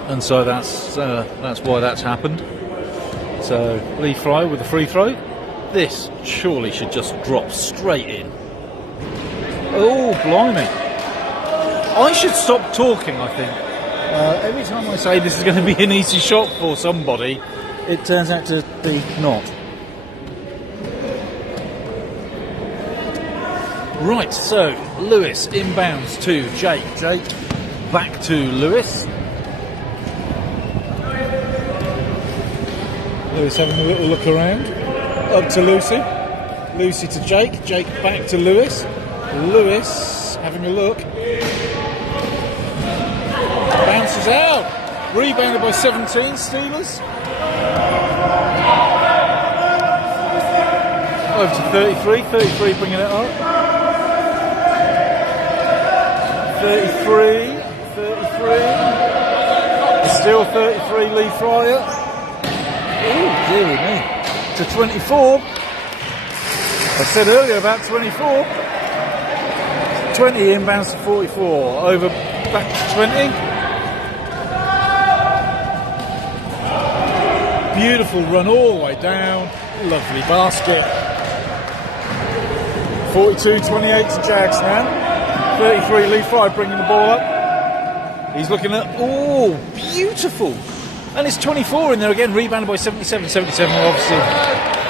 And so that's why that's happened. So Lee Fryer with the free throw. This surely should just drop straight in. Oh, blimey. I should stop talking, I think. Every time I say this is going to be an easy shot for somebody, it turns out to be not. Right, so Lewis inbounds to Jake. Jake back to Lewis. Lewis having a little look around. Up to Lucy. Lucy to Jake. Jake back to Lewis. Lewis having a look. Bounces out. Rebounded by 17 Steelers. Over to 33. 33 bringing it up. 33. Still 33 Lee Fryer. Oh, dearie me. To 24. I said earlier about 24. 20 inbounds to 44. Over back to 20. Beautiful run all the way down. Lovely basket. 42-28 to Jags now. 33 Lee Fryer bringing the ball up. He's looking at, oh, beautiful. And it's 24 in there again, rebounded by 77. 77, we're obviously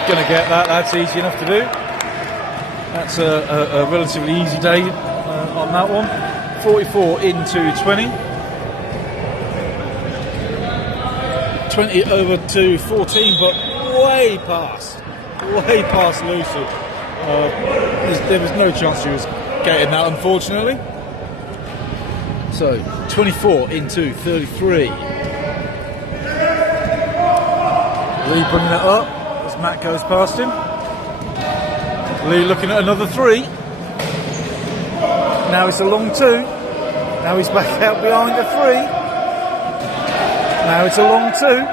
going to get that. That's easy enough to do. That's a relatively easy day on that one. 44 into 20. 20 over to 14, but way past Lucy. There was no chance she was getting that, unfortunately. So 24 into 33. Lee bringing it up as Matt goes past him. Lee looking at another three. Now it's a long two. Now he's back out behind the three. Now it's a long two.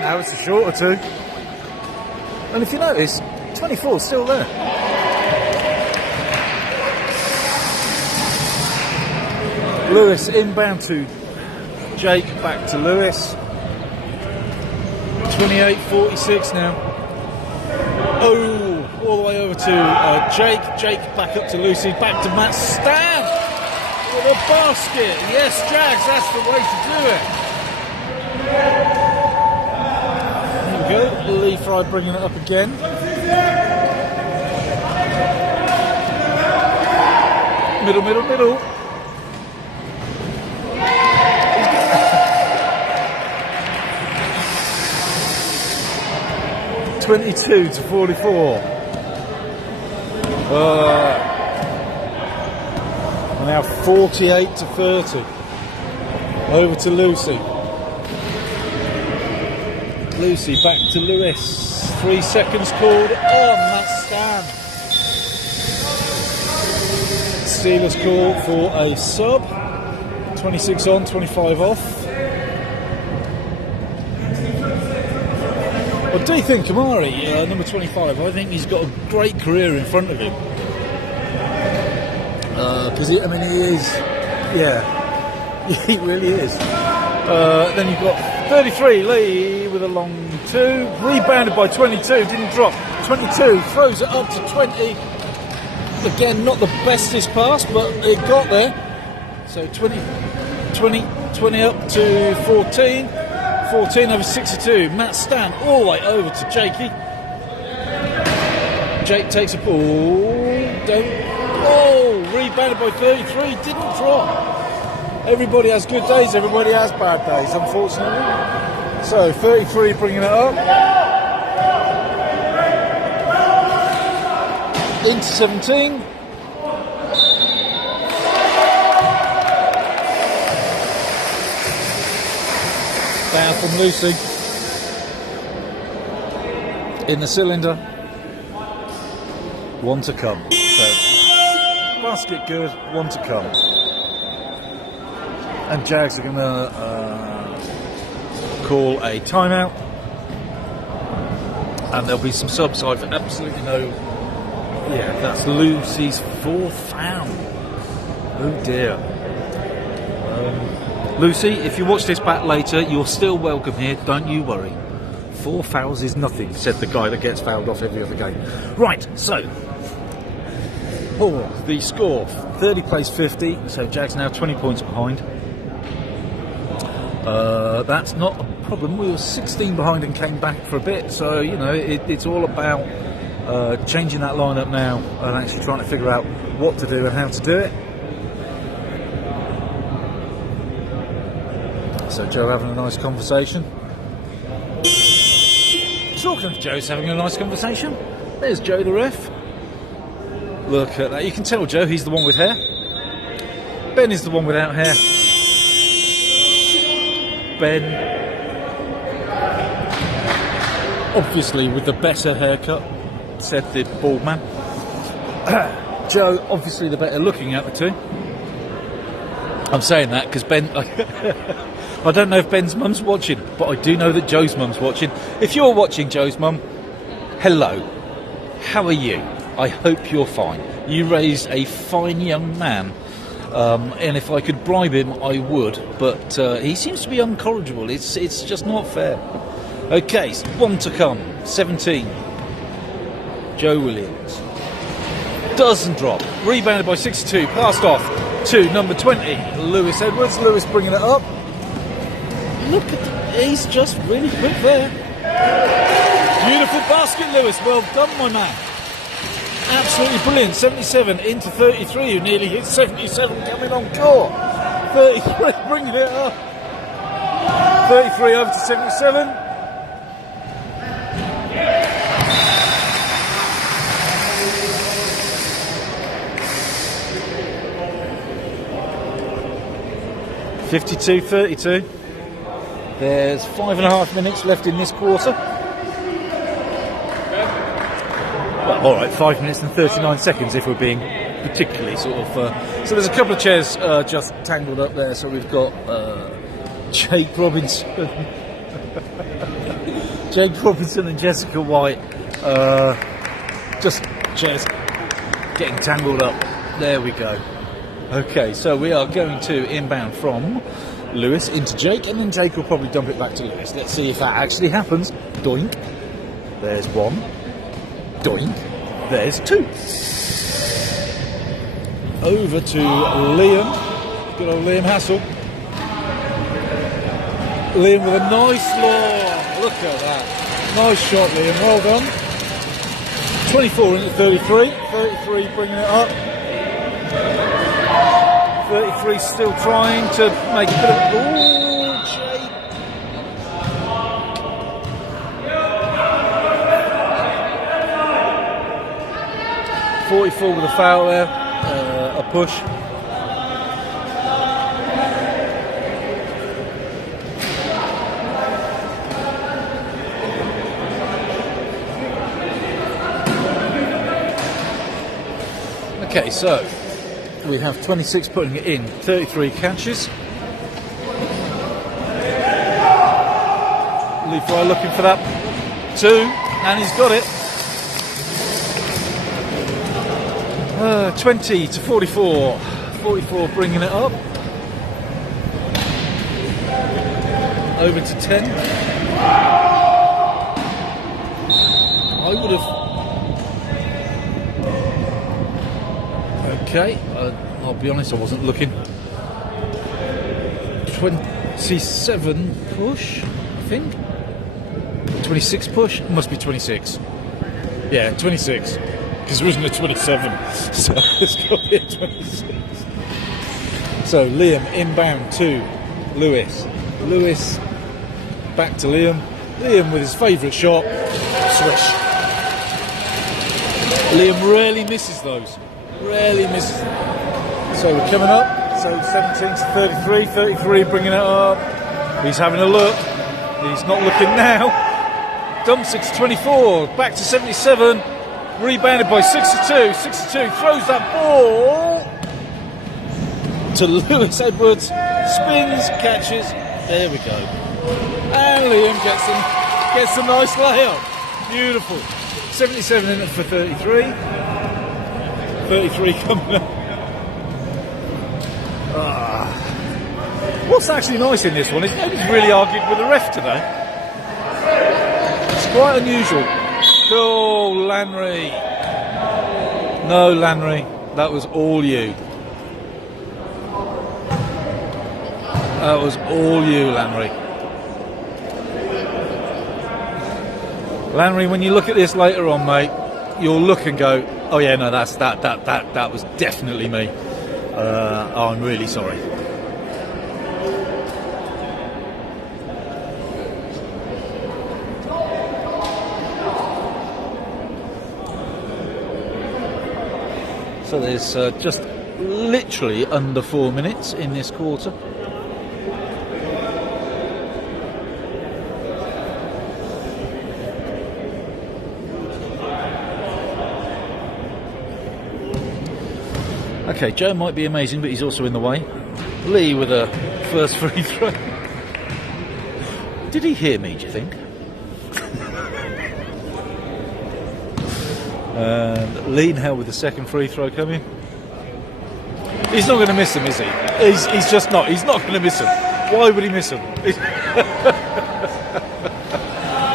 Now it's a shorter two. And if you notice, 24 is still there. Lewis inbound to Jake, back to Lewis. 28-46 now. Oh, all the way over to Jake. Jake back up to Lucy, back to Matt Stan with a basket. Yes, Jags, that's the way to do it. There we go. Lee Fry bringing it up again. Middle. 22-44. Now 48-30. Over to Lucy. Lucy back to Lewis. 3 seconds called on that stand. Steelers call for a sub. 26 on, 25 off. Well, do you think Kamari, number 25, I think he's got a great career in front of him. Because he is, he really is. Then you've got 33, Lee with a long 2, rebounded by 22, didn't drop. 22, throws it up to 20. Again, not the bestest pass, but it got there. So 20 up to 14. 14 over 62. Matt Stan all the way over to Jakey. Jake takes a ball. Rebounded by 33. Didn't drop. Everybody has good days. Everybody has bad days, unfortunately. So 33 bringing it up. Into 17. Down from Lucy. In the cylinder. 1 to come. So, basket good, 1 to come. And Jags are going to call a timeout. And there'll be some subs. I've absolutely no... Yeah, that's Lucy's 4th foul. Oh dear. Lucy, if you watch this back later, you're still welcome here, don't you worry. 4 fouls is nothing, said the guy that gets fouled off every other game. Right, so the score, 30 plays 50, so Jags now 20 points behind. That's not a problem. We were 16 behind and came back for a bit, so you know it's all about changing that lineup now and actually trying to figure out what to do and how to do it. So Joe having a nice conversation. Talking of Joe's having a nice conversation, there's Joe the ref. Look at that. You can tell Joe, he's the one with hair. Ben is the one without hair. Ben, obviously with the better haircut, said the bald man. Joe, obviously the better looking out of the two. I'm saying that because Ben... I don't know if Ben's mum's watching, but I do know that Joe's mum's watching. If you're watching, Joe's mum, hello. How are you? I hope you're fine. You raised a fine young man, and if I could bribe him, I would. But he seems to be incorrigible. It's just not fair. Okay, so 1 to come. 17. Joe Williams doesn't drop. Rebounded by 62. Passed off to number 20, Lewis Edwards. Lewis bringing it up. Look at he's just really quick there. Beautiful basket, Lewis. Well done, my man. Absolutely brilliant. 77 into 33, who nearly hit 77 coming on court. 33 bringing it up. 33 over to 77. (52-32). There's 5.5 minutes left in this quarter. Well, all right, 5 minutes and 39 seconds if we're being particularly sort of... So there's a couple of chairs just tangled up there. So we've got Jake Robinson. Jake Robinson and Jessica White. Just chairs getting tangled up. There we go. Okay, so we are going to inbound from Lewis into Jake, and then Jake will probably dump it back to Lewis. Let's see if that actually happens. Doink. There's one. Doink. There's two. Over to Liam. Good old Liam Hassel. Liam with a nice long. Look at that. Nice shot, Liam. Well done. 24 into 33. 33 bringing it up. 33 still trying to make a bit of... Ooh, Jake. .44 with a foul there. A push. Okay, so we have 26 putting it in, 33 catches. Lee Fry looking for that 2, and he's got it. 20 to 44. 44 bringing it up. Over to 10. I would have... Okay, I'll be honest, I wasn't looking. 27 push, I think. 26 push? It must be 26. Yeah, 26. Because there wasn't a 27. So it's got to be a 26. So Liam inbound to Lewis. Lewis back to Liam. Liam with his favourite shot. Swish. Liam rarely misses those. Rarely misses them. So we're coming up. So 17 to 33. 33 bringing it up. He's having a look. He's not looking now. Dumps it to 24. Back to 77. Rebounded by 62. 62 throws that ball to Lewis Edwards. Spins, catches. There we go. And Liam gets a nice layup. Beautiful. 77 in it for 33. 33 coming up. What's actually nice in this one is nobody's really argued with the ref today. It's quite unusual. Oh, Lanry. No, Lanry. That was all you. That was all you, Lanry. Lanry, when you look at this later on, mate, you'll look and go, oh yeah, no, that was definitely me. I'm really sorry. So there's just literally under 4 minutes in this quarter. Okay, Joe might be amazing, but he's also in the way. Lee with a first free throw. Did he hear me, do you think? And Lee now with the second free throw coming. He's not going to miss him, is he? He's just not. He's not going to miss him. Why would he miss him?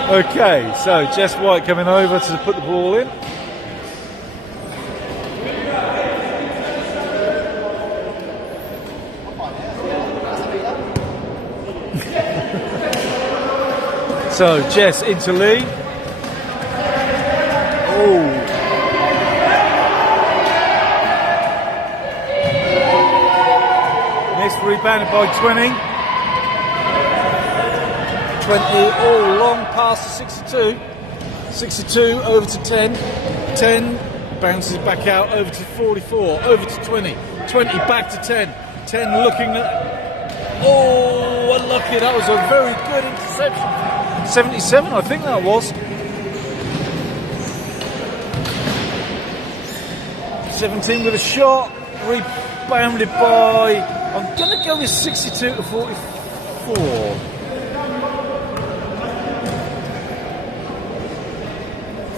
Okay, so Jess White coming over to put the ball in. So Jess into Lee. Oh. Missed, rebounded by 20. 20, oh, long pass to 62. 62 over to 10. 10 bounces back out over to 44. Over to 20. 20 back to 10. 10 looking at... Oh, unlucky. That was a very good interception. 77, I think that was. 17 with a shot, rebounded by, I'm going to go with 62 to 44.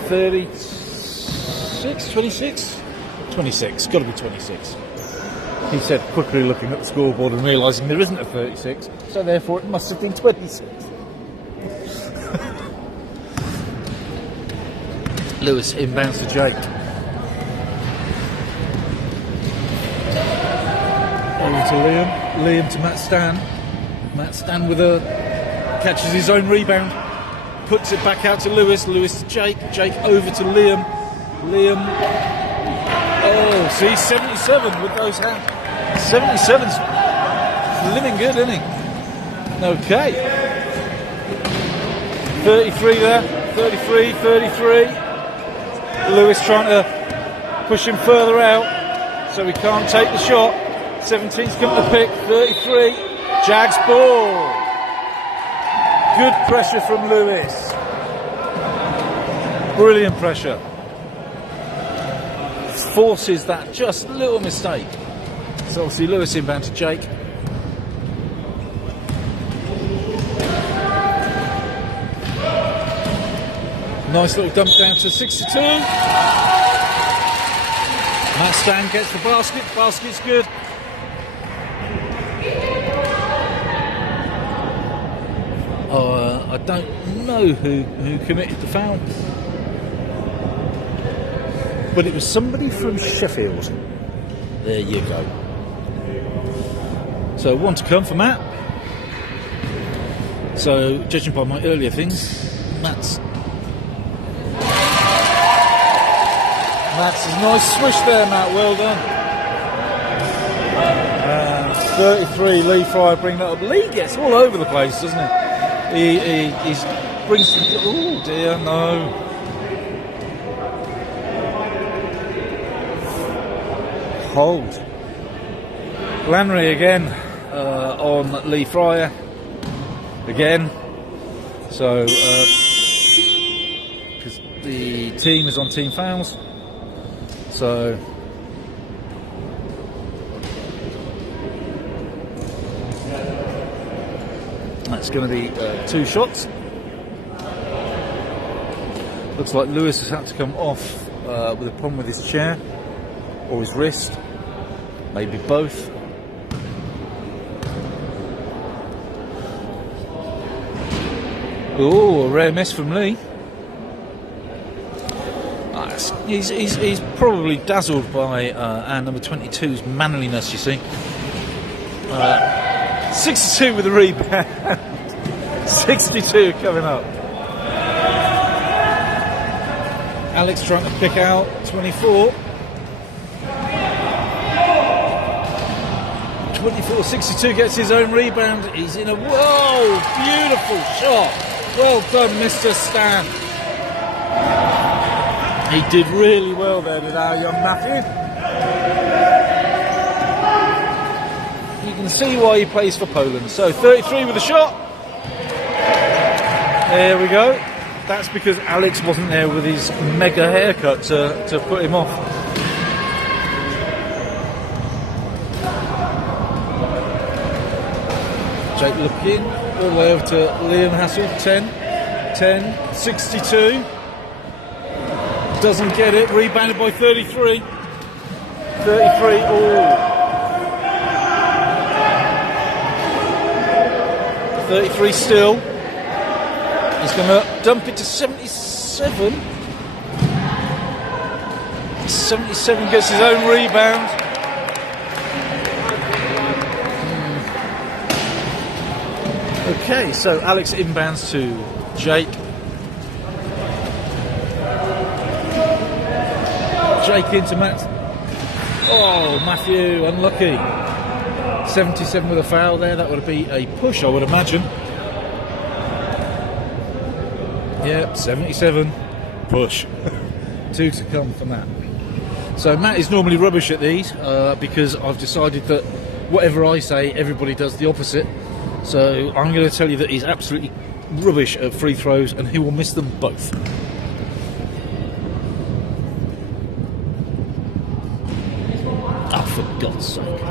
36, 26? 26, got to be 26. he said, quickly looking at the scoreboard and realising there isn't a 36, so therefore it must have been 26. Lewis inbounds to Jake. Over to Liam. Liam to Matt Stan. Matt Stan with catches his own rebound. Puts it back out to Lewis. Lewis to Jake. Jake over to Liam. Liam. Oh, see, 77 with those hands. 77's living good, isn't he? Okay. 33 there. 33, 33. Lewis trying to push him further out so he can't take the shot. 17's coming to pick. 33. Jags ball. Good pressure from Lewis. Brilliant pressure. Forces that just little mistake. So obviously Lewis inbound to Jake. Nice little dump down to 62. Matt Stan gets the basket. Basket's good. I don't know who committed the foul, but it was somebody from Sheffield. There you go. So one to come for Matt. So judging by my earlier things, Matt's a nice swish there, Matt. Well done. 33. Lee Fryer bring that up. Lee gets all over the place, doesn't he? He brings. Oh dear, no. Hold. Lannery again on Lee Fryer. Again. So, because the team is on team fouls. So. That's going to be 2 shots. Looks like Lewis has had to come off with a problem with his chair or his wrist, maybe both. Oh, a rare miss from Lee. He's probably dazzled by our number 22's manliness, you see. 62 with a rebound. 62 coming up. Alex trying to pick out 24. 24, 62 gets his own rebound. He's in a whoa, beautiful shot. Well done, Mr. Stan. He did really well there with our young Matthew. You can see why he plays for Poland. So 33 with a shot. There we go. That's because Alex wasn't there with his mega haircut to put him off. Jake looking all the way over to Liam Hassel. 10, 62. Doesn't get it. Rebounded by 33. 33 all. 33 still. He's going to dump it to 77. 77 gets his own rebound. Okay, so Alex inbounds to Jake. Jake into Matt. Oh, Matthew, unlucky. 77 with a foul there. That would be a push, I would imagine. Yep, 77. Push. 2 to come for Matt. So Matt is normally rubbish at these because I've decided that whatever I say, everybody does the opposite. So I'm going to tell you that he's absolutely rubbish at free throws and he will miss them both. Oh, for God's sake.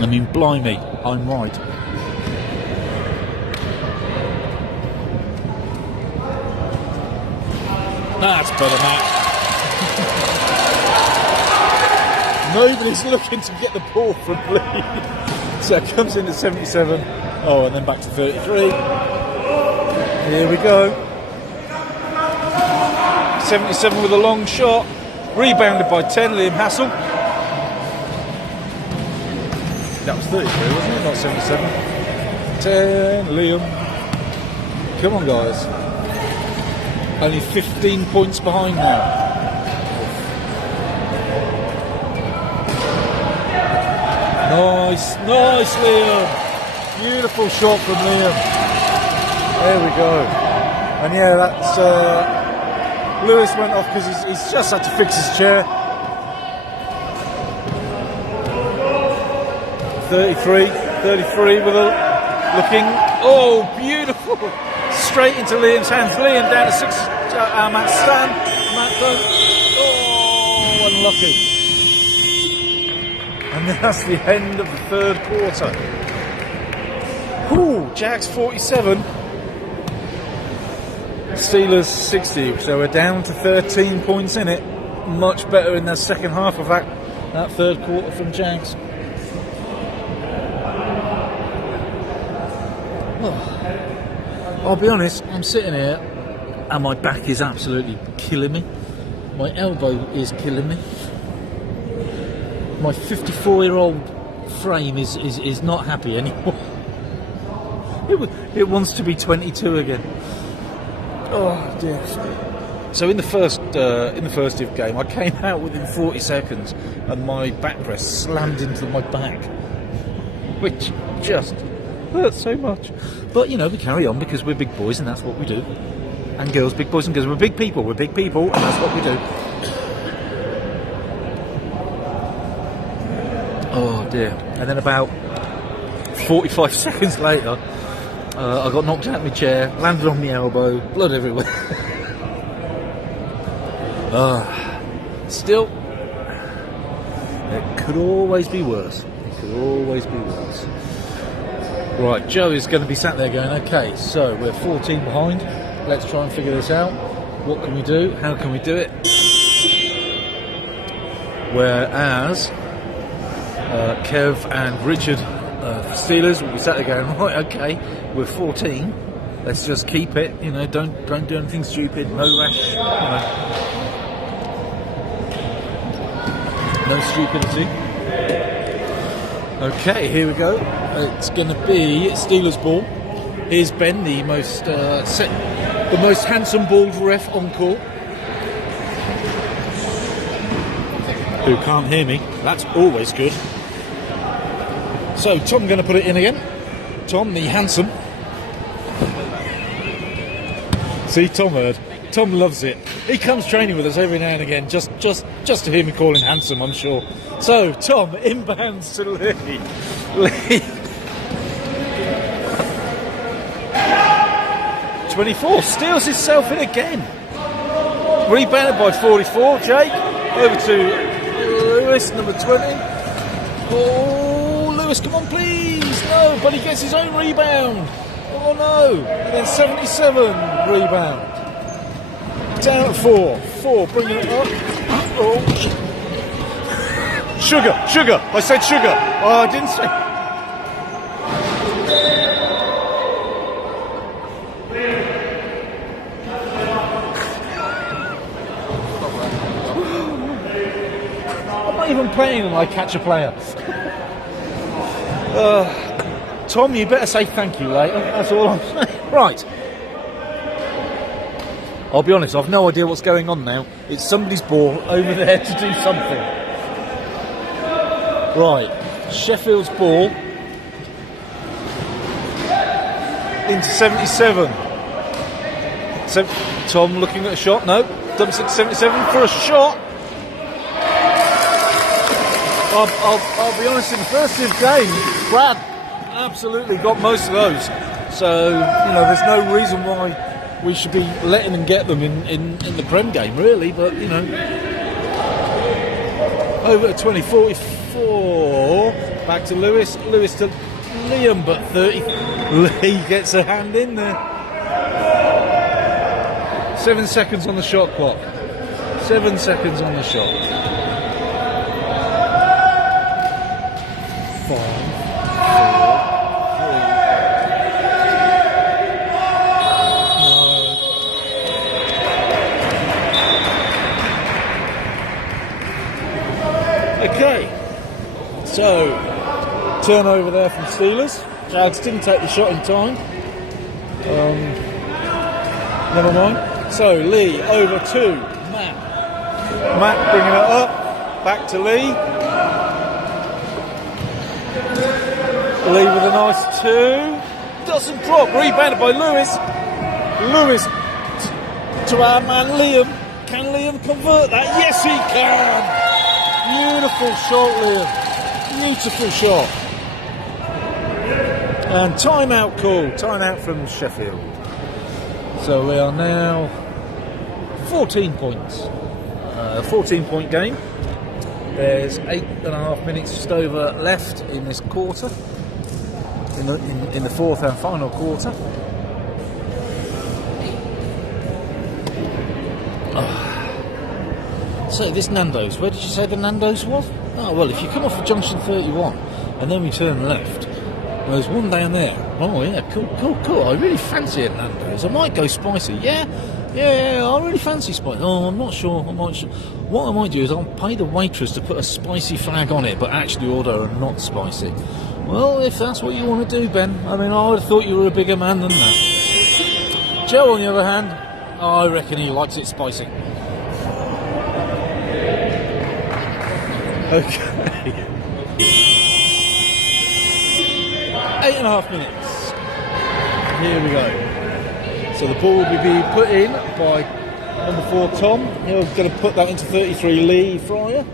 I mean, blimey, I'm right. That's better, Matt. Nobody's looking to get the ball from Lee. So it comes in at 77. Oh, and then back to 33. Here we go. 77 with a long shot. Rebounded by 10, Liam Hassel. That was 33, wasn't it? Not 77. 10, Liam. Come on, guys. Only 15 points behind now. Nice, nice, Liam. Beautiful shot from Liam. There we go. And yeah, that's Lewis went off because he's just had to fix his chair. 33 with a looking. Oh, beautiful. Straight into Liam's hands. Liam down to 6. Matt Stan. Matt done. Oh, unlucky. And that's the end of the third quarter. Ooh, Jags 47. Steelers 60. So we're down to 13 points in it. Much better in the second half of that third quarter from Jags. Oh. I'll be honest, I'm sitting here and my back is absolutely killing me. My elbow is killing me. My 54-year-old frame is not happy anymore. It wants to be 22 again. Oh dear. So in the first game, I came out within 40 seconds and my back press slammed into my back, which just hurt so much. But you know, we carry on because we're big boys and that's what we do. And girls, big boys and girls, we're big people and that's what we do. Oh dear. And then about 45 seconds later, I got knocked out of my chair, landed on my elbow, blood everywhere. Still, it could always be worse. Right, Joe is going to be sat there going, okay, so we're 14 behind. Let's try and figure this out. What can we do? How can we do it? Whereas Kev and Richard, Steelers, will be sat there going, right, okay, we're 14. Let's just keep it. You know, don't do anything stupid. No rash. No stupidity. Okay, here we go. It's going to be Steelers ball. Here's Ben, the most handsome bald ref on court. Who can't hear me? That's always good. So Tom going to put it in again. Tom, the handsome. See, Tom heard. Tom loves it. He comes training with us every now and again, just to hear me call him handsome, I'm sure. So Tom inbounds to Lee. 24 steals himself in again. Rebounded by 44. Jake over to Lewis, number 20. Oh, Lewis, come on, please. No, but he gets his own rebound. Oh no. And then 77 rebound. Down at 4. 4, bringing it up. Oh. Sugar. I said sugar. Oh, I didn't say. I'm not even playing and I catch a player. Tom, you better say thank you later. That's all I'm saying. Right. I'll be honest, I've no idea what's going on now. It's somebody's ball over there to do something. Right, Sheffield's ball into 77. So Tom looking at a shot. No, dumps it to 77 for a shot. I'll be honest, in the first two games, Brad absolutely got most of those. So, you know, there's no reason why we should be letting them get them in the Prem game, really. But, you know, over to 20-44. Back to Lewis. Lewis to Liam, but 30. Lee gets a hand in there. 7 seconds on the shot clock. 7 seconds on the shot. Okay, so turnover there from Steelers. Jags didn't take the shot in time. Never mind. So Lee over to Matt. Matt bringing it up. Back to Lee. Lee with a nice 2. Doesn't drop. Rebounded by Lewis. Lewis to our man Liam. Can Liam convert that? Yes, he can. Beautiful shot, Liam. Beautiful shot. And timeout call. Timeout from Sheffield. So we are now 14 points. 14-point game. There's 8.5 minutes just over left in this quarter. In the fourth and final quarter. So this Nando's, where did you say the Nando's was? Oh well, if you come off of junction 31 and then we turn left, there's one down there. Oh yeah, cool. I really fancy it, Nando's. I might go spicy. Yeah, I really fancy spicy. Oh, I'm not sure. What I might do is I'll pay the waitress to put a spicy flag on it, but actually order a not spicy. Well, if that's what you want to do, Ben. I mean, I would have thought you were a bigger man than that. Joe, on the other hand, I reckon he likes it spicy. Okay. 8.5 minutes. Here we go. So the ball will be put in by number 4 Tom. He's going to put that into 33 Lee Fryer.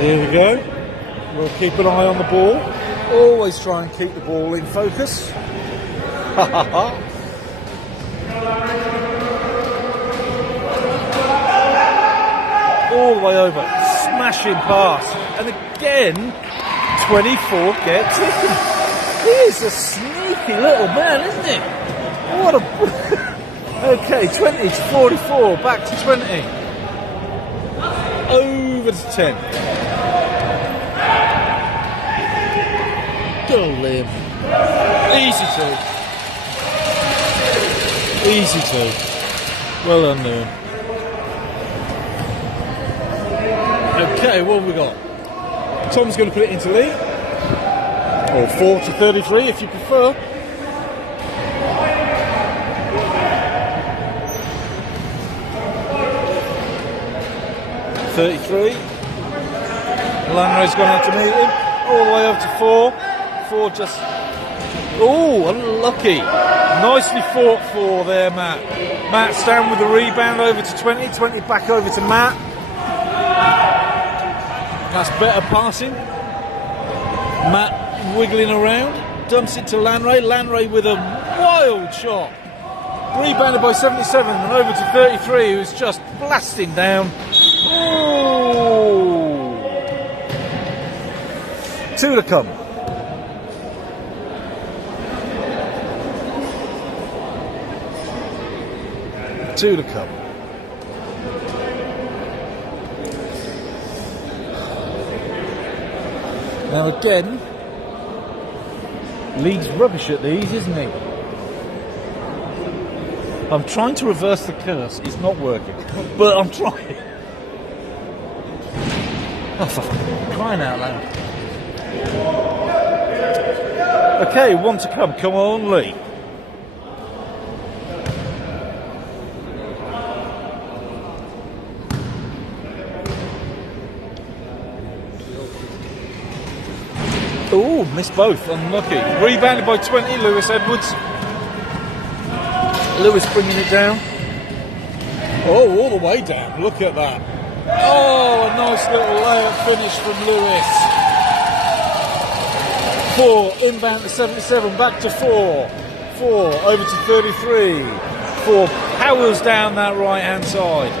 Here we go. We'll keep an eye on the ball. Always try and keep the ball in focus. All the way over. Smashing pass. And again, 24 gets it. He is a sneaky little man, isn't he? What a... Okay, 20 to 44. Back to 20. Over to 10. Go, Liam. Easy two. Well done, Liam. Okay, what have we got? Tom's going to put it into Lee. Or 4 to 33 if you prefer. Lanray's gone out to meet him. All the way up to 4. 4 just... Oh, unlucky. Nicely fought for there, Matt. Matt's down with the rebound over to 20. 20 back over to Matt. That's better passing. Matt wiggling around. Dumps it to Lanray. Lanray with a wild shot. Rebounded by 77 and over to 33, who's just blasting down. Oh! 2 to come. Now again, Lee's rubbish at these, isn't he? I'm trying to reverse the curse. It's not working, but I'm trying. Oh, for crying out loud. Okay, 1 to come. Come on, Lee. Oh, missed both. Unlucky. Rebounded by 20, Lewis Edwards. Lewis bringing it down. Oh, all the way down. Look at that. Oh, a nice little layup finish from Lewis. 4, inbound to 77, back to 4. 4, over to 33. 4, powers down that right-hand side.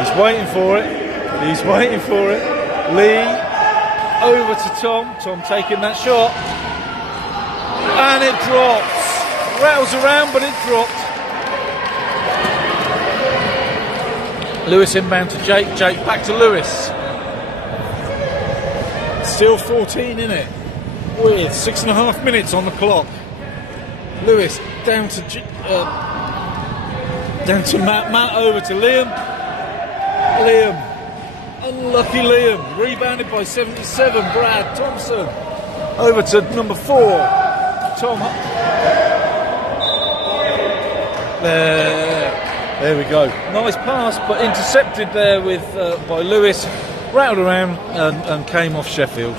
He's waiting for it. Lee, over to Tom. Tom taking that shot. And it drops. Rattles around, but it dropped. Lewis inbound to Jake. Jake back to Lewis. Still 14 in it. With 6.5 minutes on the clock. Lewis down to Down to Matt. Matt over to Liam. Liam. Unlucky Liam. Rebounded by 77. Brad Thompson. Over to number 4. Tom. There we go. Nice pass, but intercepted there with by Lewis. Rattled around and came off Sheffield.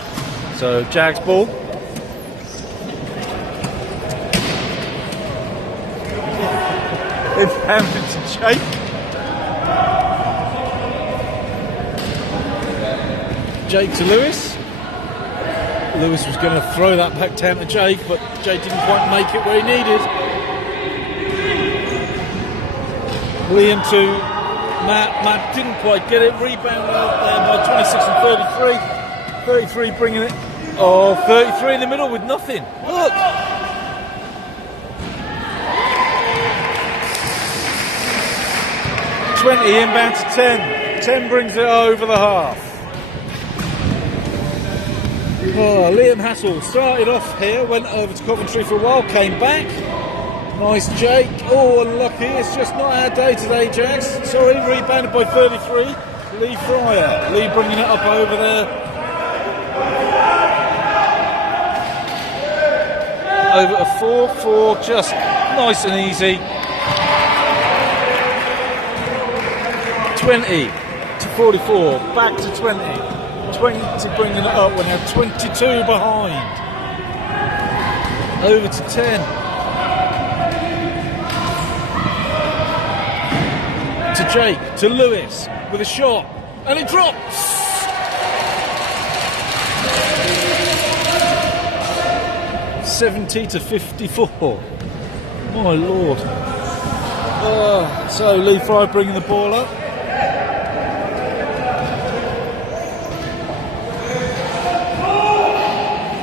So Jags ball. Inbounded to Jake. Jake to Lewis. Lewis was going to throw that back down to Jake, but Jake didn't quite make it where he needed. Liam to Matt. Matt didn't quite get it. Rebound out there by 26 and 33. 33 bringing it. Oh, 33 in the middle with nothing. Look. $20 inbound to 10. 10 brings it over the half. Oh, Liam Hassel started off here, went over to Coventry for a while, came back. Nice Jake. Oh, unlucky. It's just not our day today, Jags. Sorry, rebounded by 33. Lee Fryer. Lee bringing it up over there. Over a 4-4, just nice and easy. 20 to 44, back to 20. 20 bringing it up, we're now 22 behind. Over to 10. To Jake, to Lewis, with a shot, and it drops! $70 to 54. My lord. So Lee Fry bringing the ball up.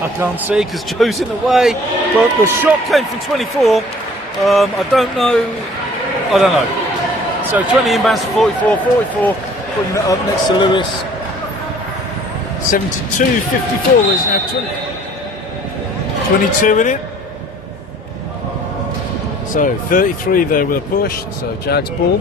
I can't see because Joe's in the way, but the shot came from 24. I don't know. So 20 inbounds to 44, putting it up next to Lewis. 72-54 is now 22 in it. So 33 there with a push, so Jags ball.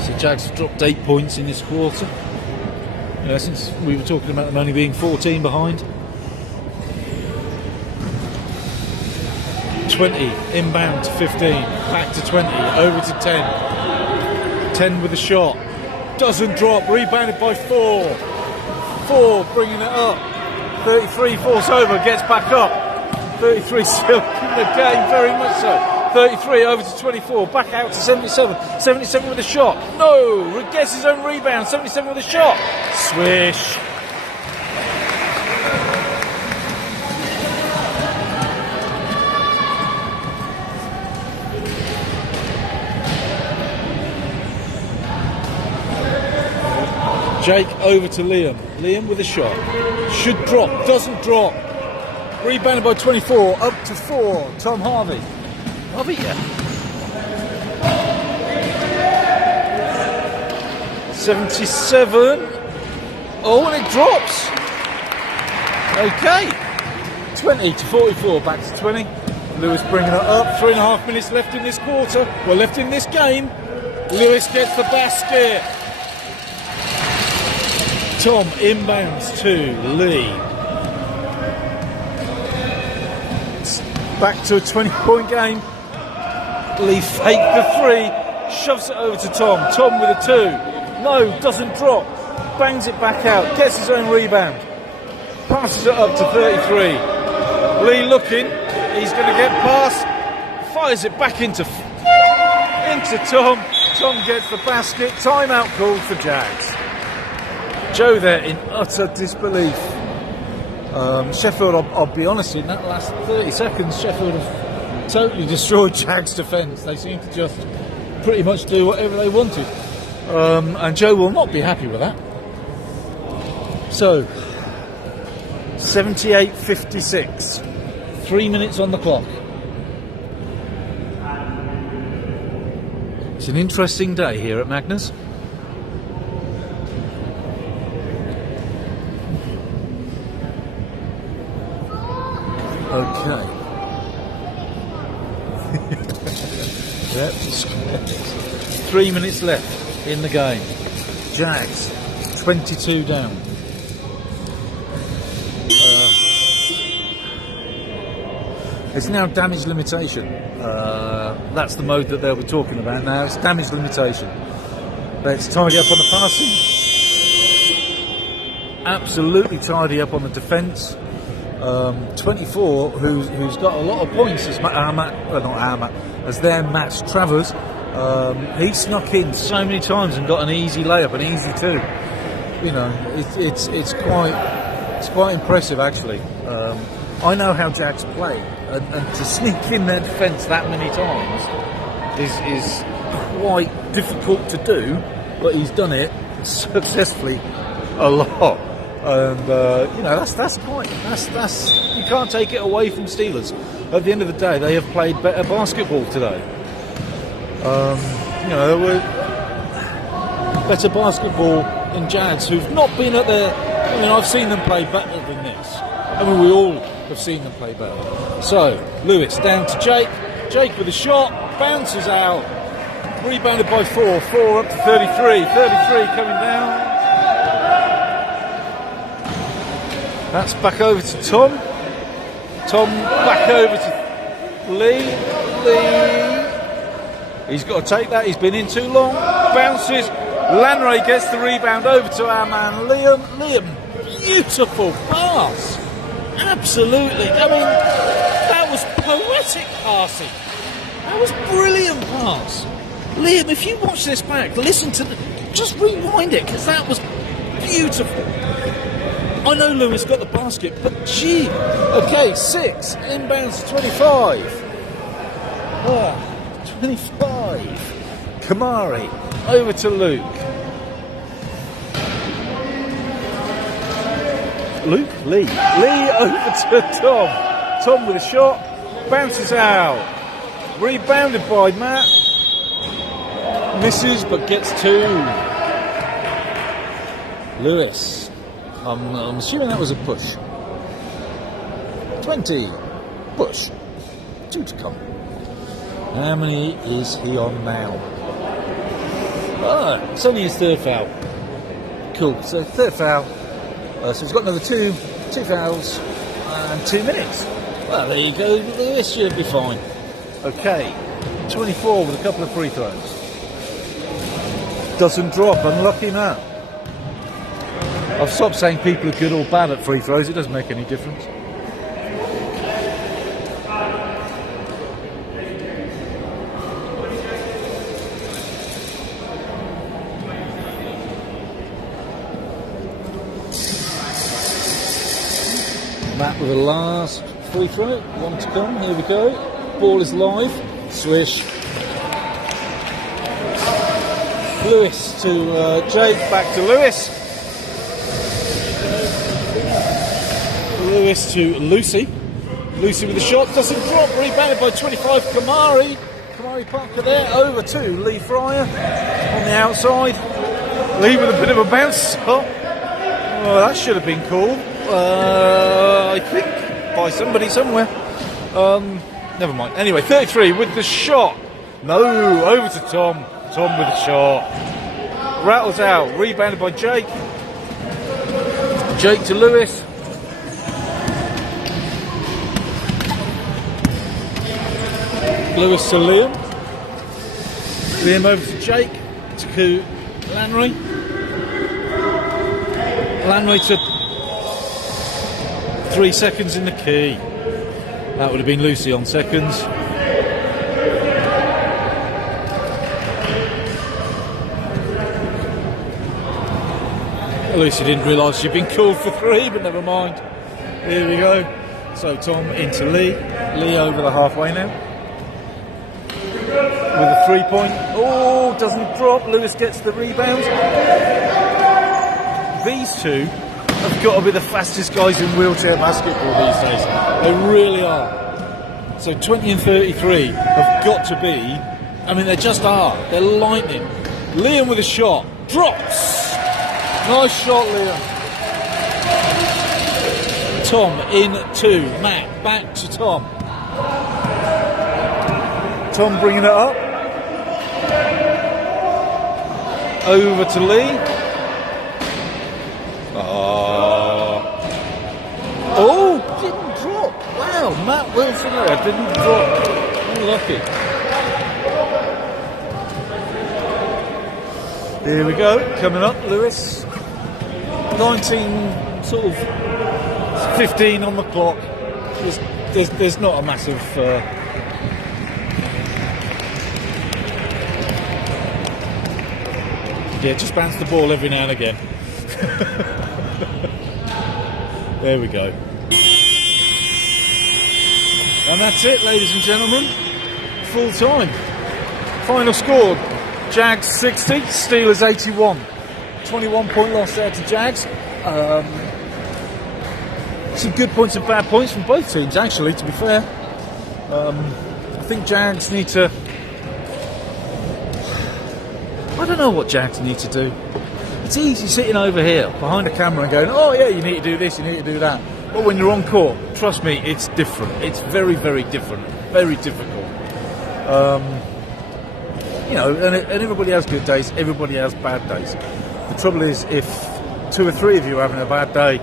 So Jags have dropped 8 points in this quarter. Since we were talking about them only being 14 behind. 20, inbound to 15, back to 20, over to 10. 10 with a shot. Doesn't drop, rebounded by 4. 4 bringing it up. 33 falls over, gets back up. 33 still in the game, very much so. 33 over to 24, back out to 77. 77 with a shot. No, gets his own rebound. 77 with a shot. Swish. Jake over to Liam. Liam with a shot. Should drop, doesn't drop. Rebounded by 24, up to 4. Tom Harvey. Harvey, yeah. 77. Oh, and it drops. Okay. 20 to 44, back to 20. Lewis bringing it up. 3.5 minutes left in this quarter. Well, left in this game. Lewis gets the basket. Tom inbounds to Lee. Back to a 20-point game. Lee faked the 3, shoves it over to Tom. Tom with a 2. No, doesn't drop. Bangs it back out, gets his own rebound. Passes it up to 33. Lee looking, he's going to get past. Fires it back into Tom. Tom gets the basket. Timeout called for Jags. Joe there in utter disbelief. Sheffield, I'll be honest, in that last 30 seconds, Sheffield have totally destroyed Jags' defence. They seem to just pretty much do whatever they wanted. And Joe will not be happy with that. So, 78-56. 3 minutes on the clock. It's an interesting day here at Magnus. Okay. Yep. 3 minutes left in the game. Jags 22 down. It's now damage limitation. That's the mode that they'll be talking about now. It's damage limitation. Let's tidy up on the passing. Absolutely tidy up on the defence. 24, who's got a lot of points as as their Matt Travers. He snuck in so many times and got an easy layup, an easy two. You know, it's quite impressive actually. I know how Jags play, and to sneak in their defence that many times is quite difficult to do, but he's done it successfully a lot. And you know, that's you can't take it away from Steelers. At the end of the day, they have played better basketball today. You know, there were better basketball than Jags, who've not been at their. I mean, I've seen them play better than this. I mean, we all have seen them play better. So Lewis down to Jake. Jake with a shot, bounces out, rebounded by 4 up to 33. 33 coming down. That's back over to Tom. Tom back over to Lee. He's got to take that. He's been in too long. Bounces. Lanray gets the rebound over to our man Liam. Liam, beautiful pass. Absolutely. I mean, that was poetic passing. That was brilliant pass. Liam, if you watch this back, just rewind it, because that was beautiful. I know Lewis got the basket, but gee. Okay, 6, inbounds 25. 25. Kamari, over to Luke. Lee over to Tom. Tom with a shot, bounces out. Rebounded by Matt. Misses, but gets 2. Lewis. I'm assuming that was a push. 20. Push. 2 to come. How many is he on now? It's only his 3rd foul. Cool. So 3rd foul. So he's got another 2 fouls and 2 minutes. Well, there you go. This should be fine. Okay. 24 with a couple of free throws. Doesn't drop. Unlucky man. I've stopped saying people are good or bad at free throws. It doesn't make any difference. Matt with a last free throw. 1 to come. Here we go. Ball is live. Swish. Lewis to Jake. Back to Lewis. Lewis to Lucy. Lucy with a shot, doesn't drop, rebounded by 25. Kamari Parker there, over to Lee Fryer on the outside. Lee with a bit of a bounce. Oh, that should have been called. I think by somebody somewhere. Never mind. Anyway, 33 with the shot. No, over to Tom. Tom with a shot. Rattles out, rebounded by Jake. Jake to Lewis. Lewis to Liam. Liam over to Jake. To Lanray. Lanray to 3 seconds in the key. That would have been Lucy on seconds. Lucy didn't realise she'd been called for 3, but never mind. Here we go. So Tom into Lee. Lee over the halfway now. With a 3-point. Oh, doesn't drop. Lewis gets the rebound. These two have got to be the fastest guys in wheelchair basketball these days. They really are. So 20 and 33 have got to be, I mean, they just are. They're lightning. Liam with a shot. Drops. Nice shot, Liam. Tom in to Matt. Back to Tom. Tom bringing it up. Over to Lee. Oh, didn't drop. Wow, Matt Wilson there didn't drop. Unlucky. Here we go, coming up, Lewis. 19, sort of 15 on the clock. There's not a massive... Yeah, just bounce the ball every now and again. There we go. And that's it, ladies and gentlemen. Full time. Final score, Jags 60, Steelers 81. 21-point loss there to Jags. Some good points and bad points from both teams, actually, to be fair. I think Jags need to... I don't know what Jags need to do. It's easy sitting over here behind a camera and going, oh yeah, you need to do this, you need to do that. But when you're on court, trust me, it's different. It's very, very different. Very difficult. You know, and everybody has good days, everybody has bad days. The trouble is, if 2 or 3 of you are having a bad day,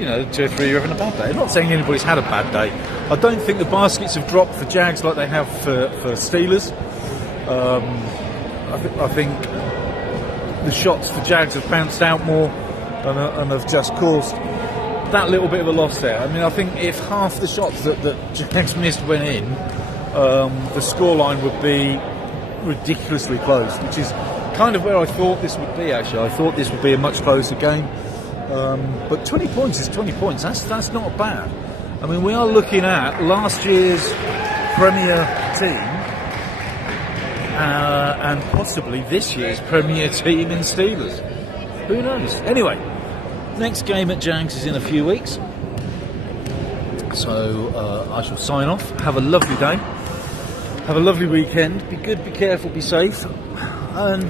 you know, 2 or 3 of you are having a bad day. I'm not saying anybody's had a bad day. I don't think the baskets have dropped for Jags like they have for Steelers. I think the shots for Jags have bounced out more and have just caused that little bit of a loss there. I mean, I think if half the shots that Jags missed went in, the scoreline would be ridiculously close, which is kind of where I thought this would be, actually. I thought this would be a much closer game. But 20 points is 20 points. That's not bad. I mean, we are looking at last year's Premier team and possibly this year's Premier team in Steelers. Who knows? Anyway, next game at Jags is in a few weeks. So I shall sign off. Have a lovely day. Have a lovely weekend. Be good, be careful, be safe. And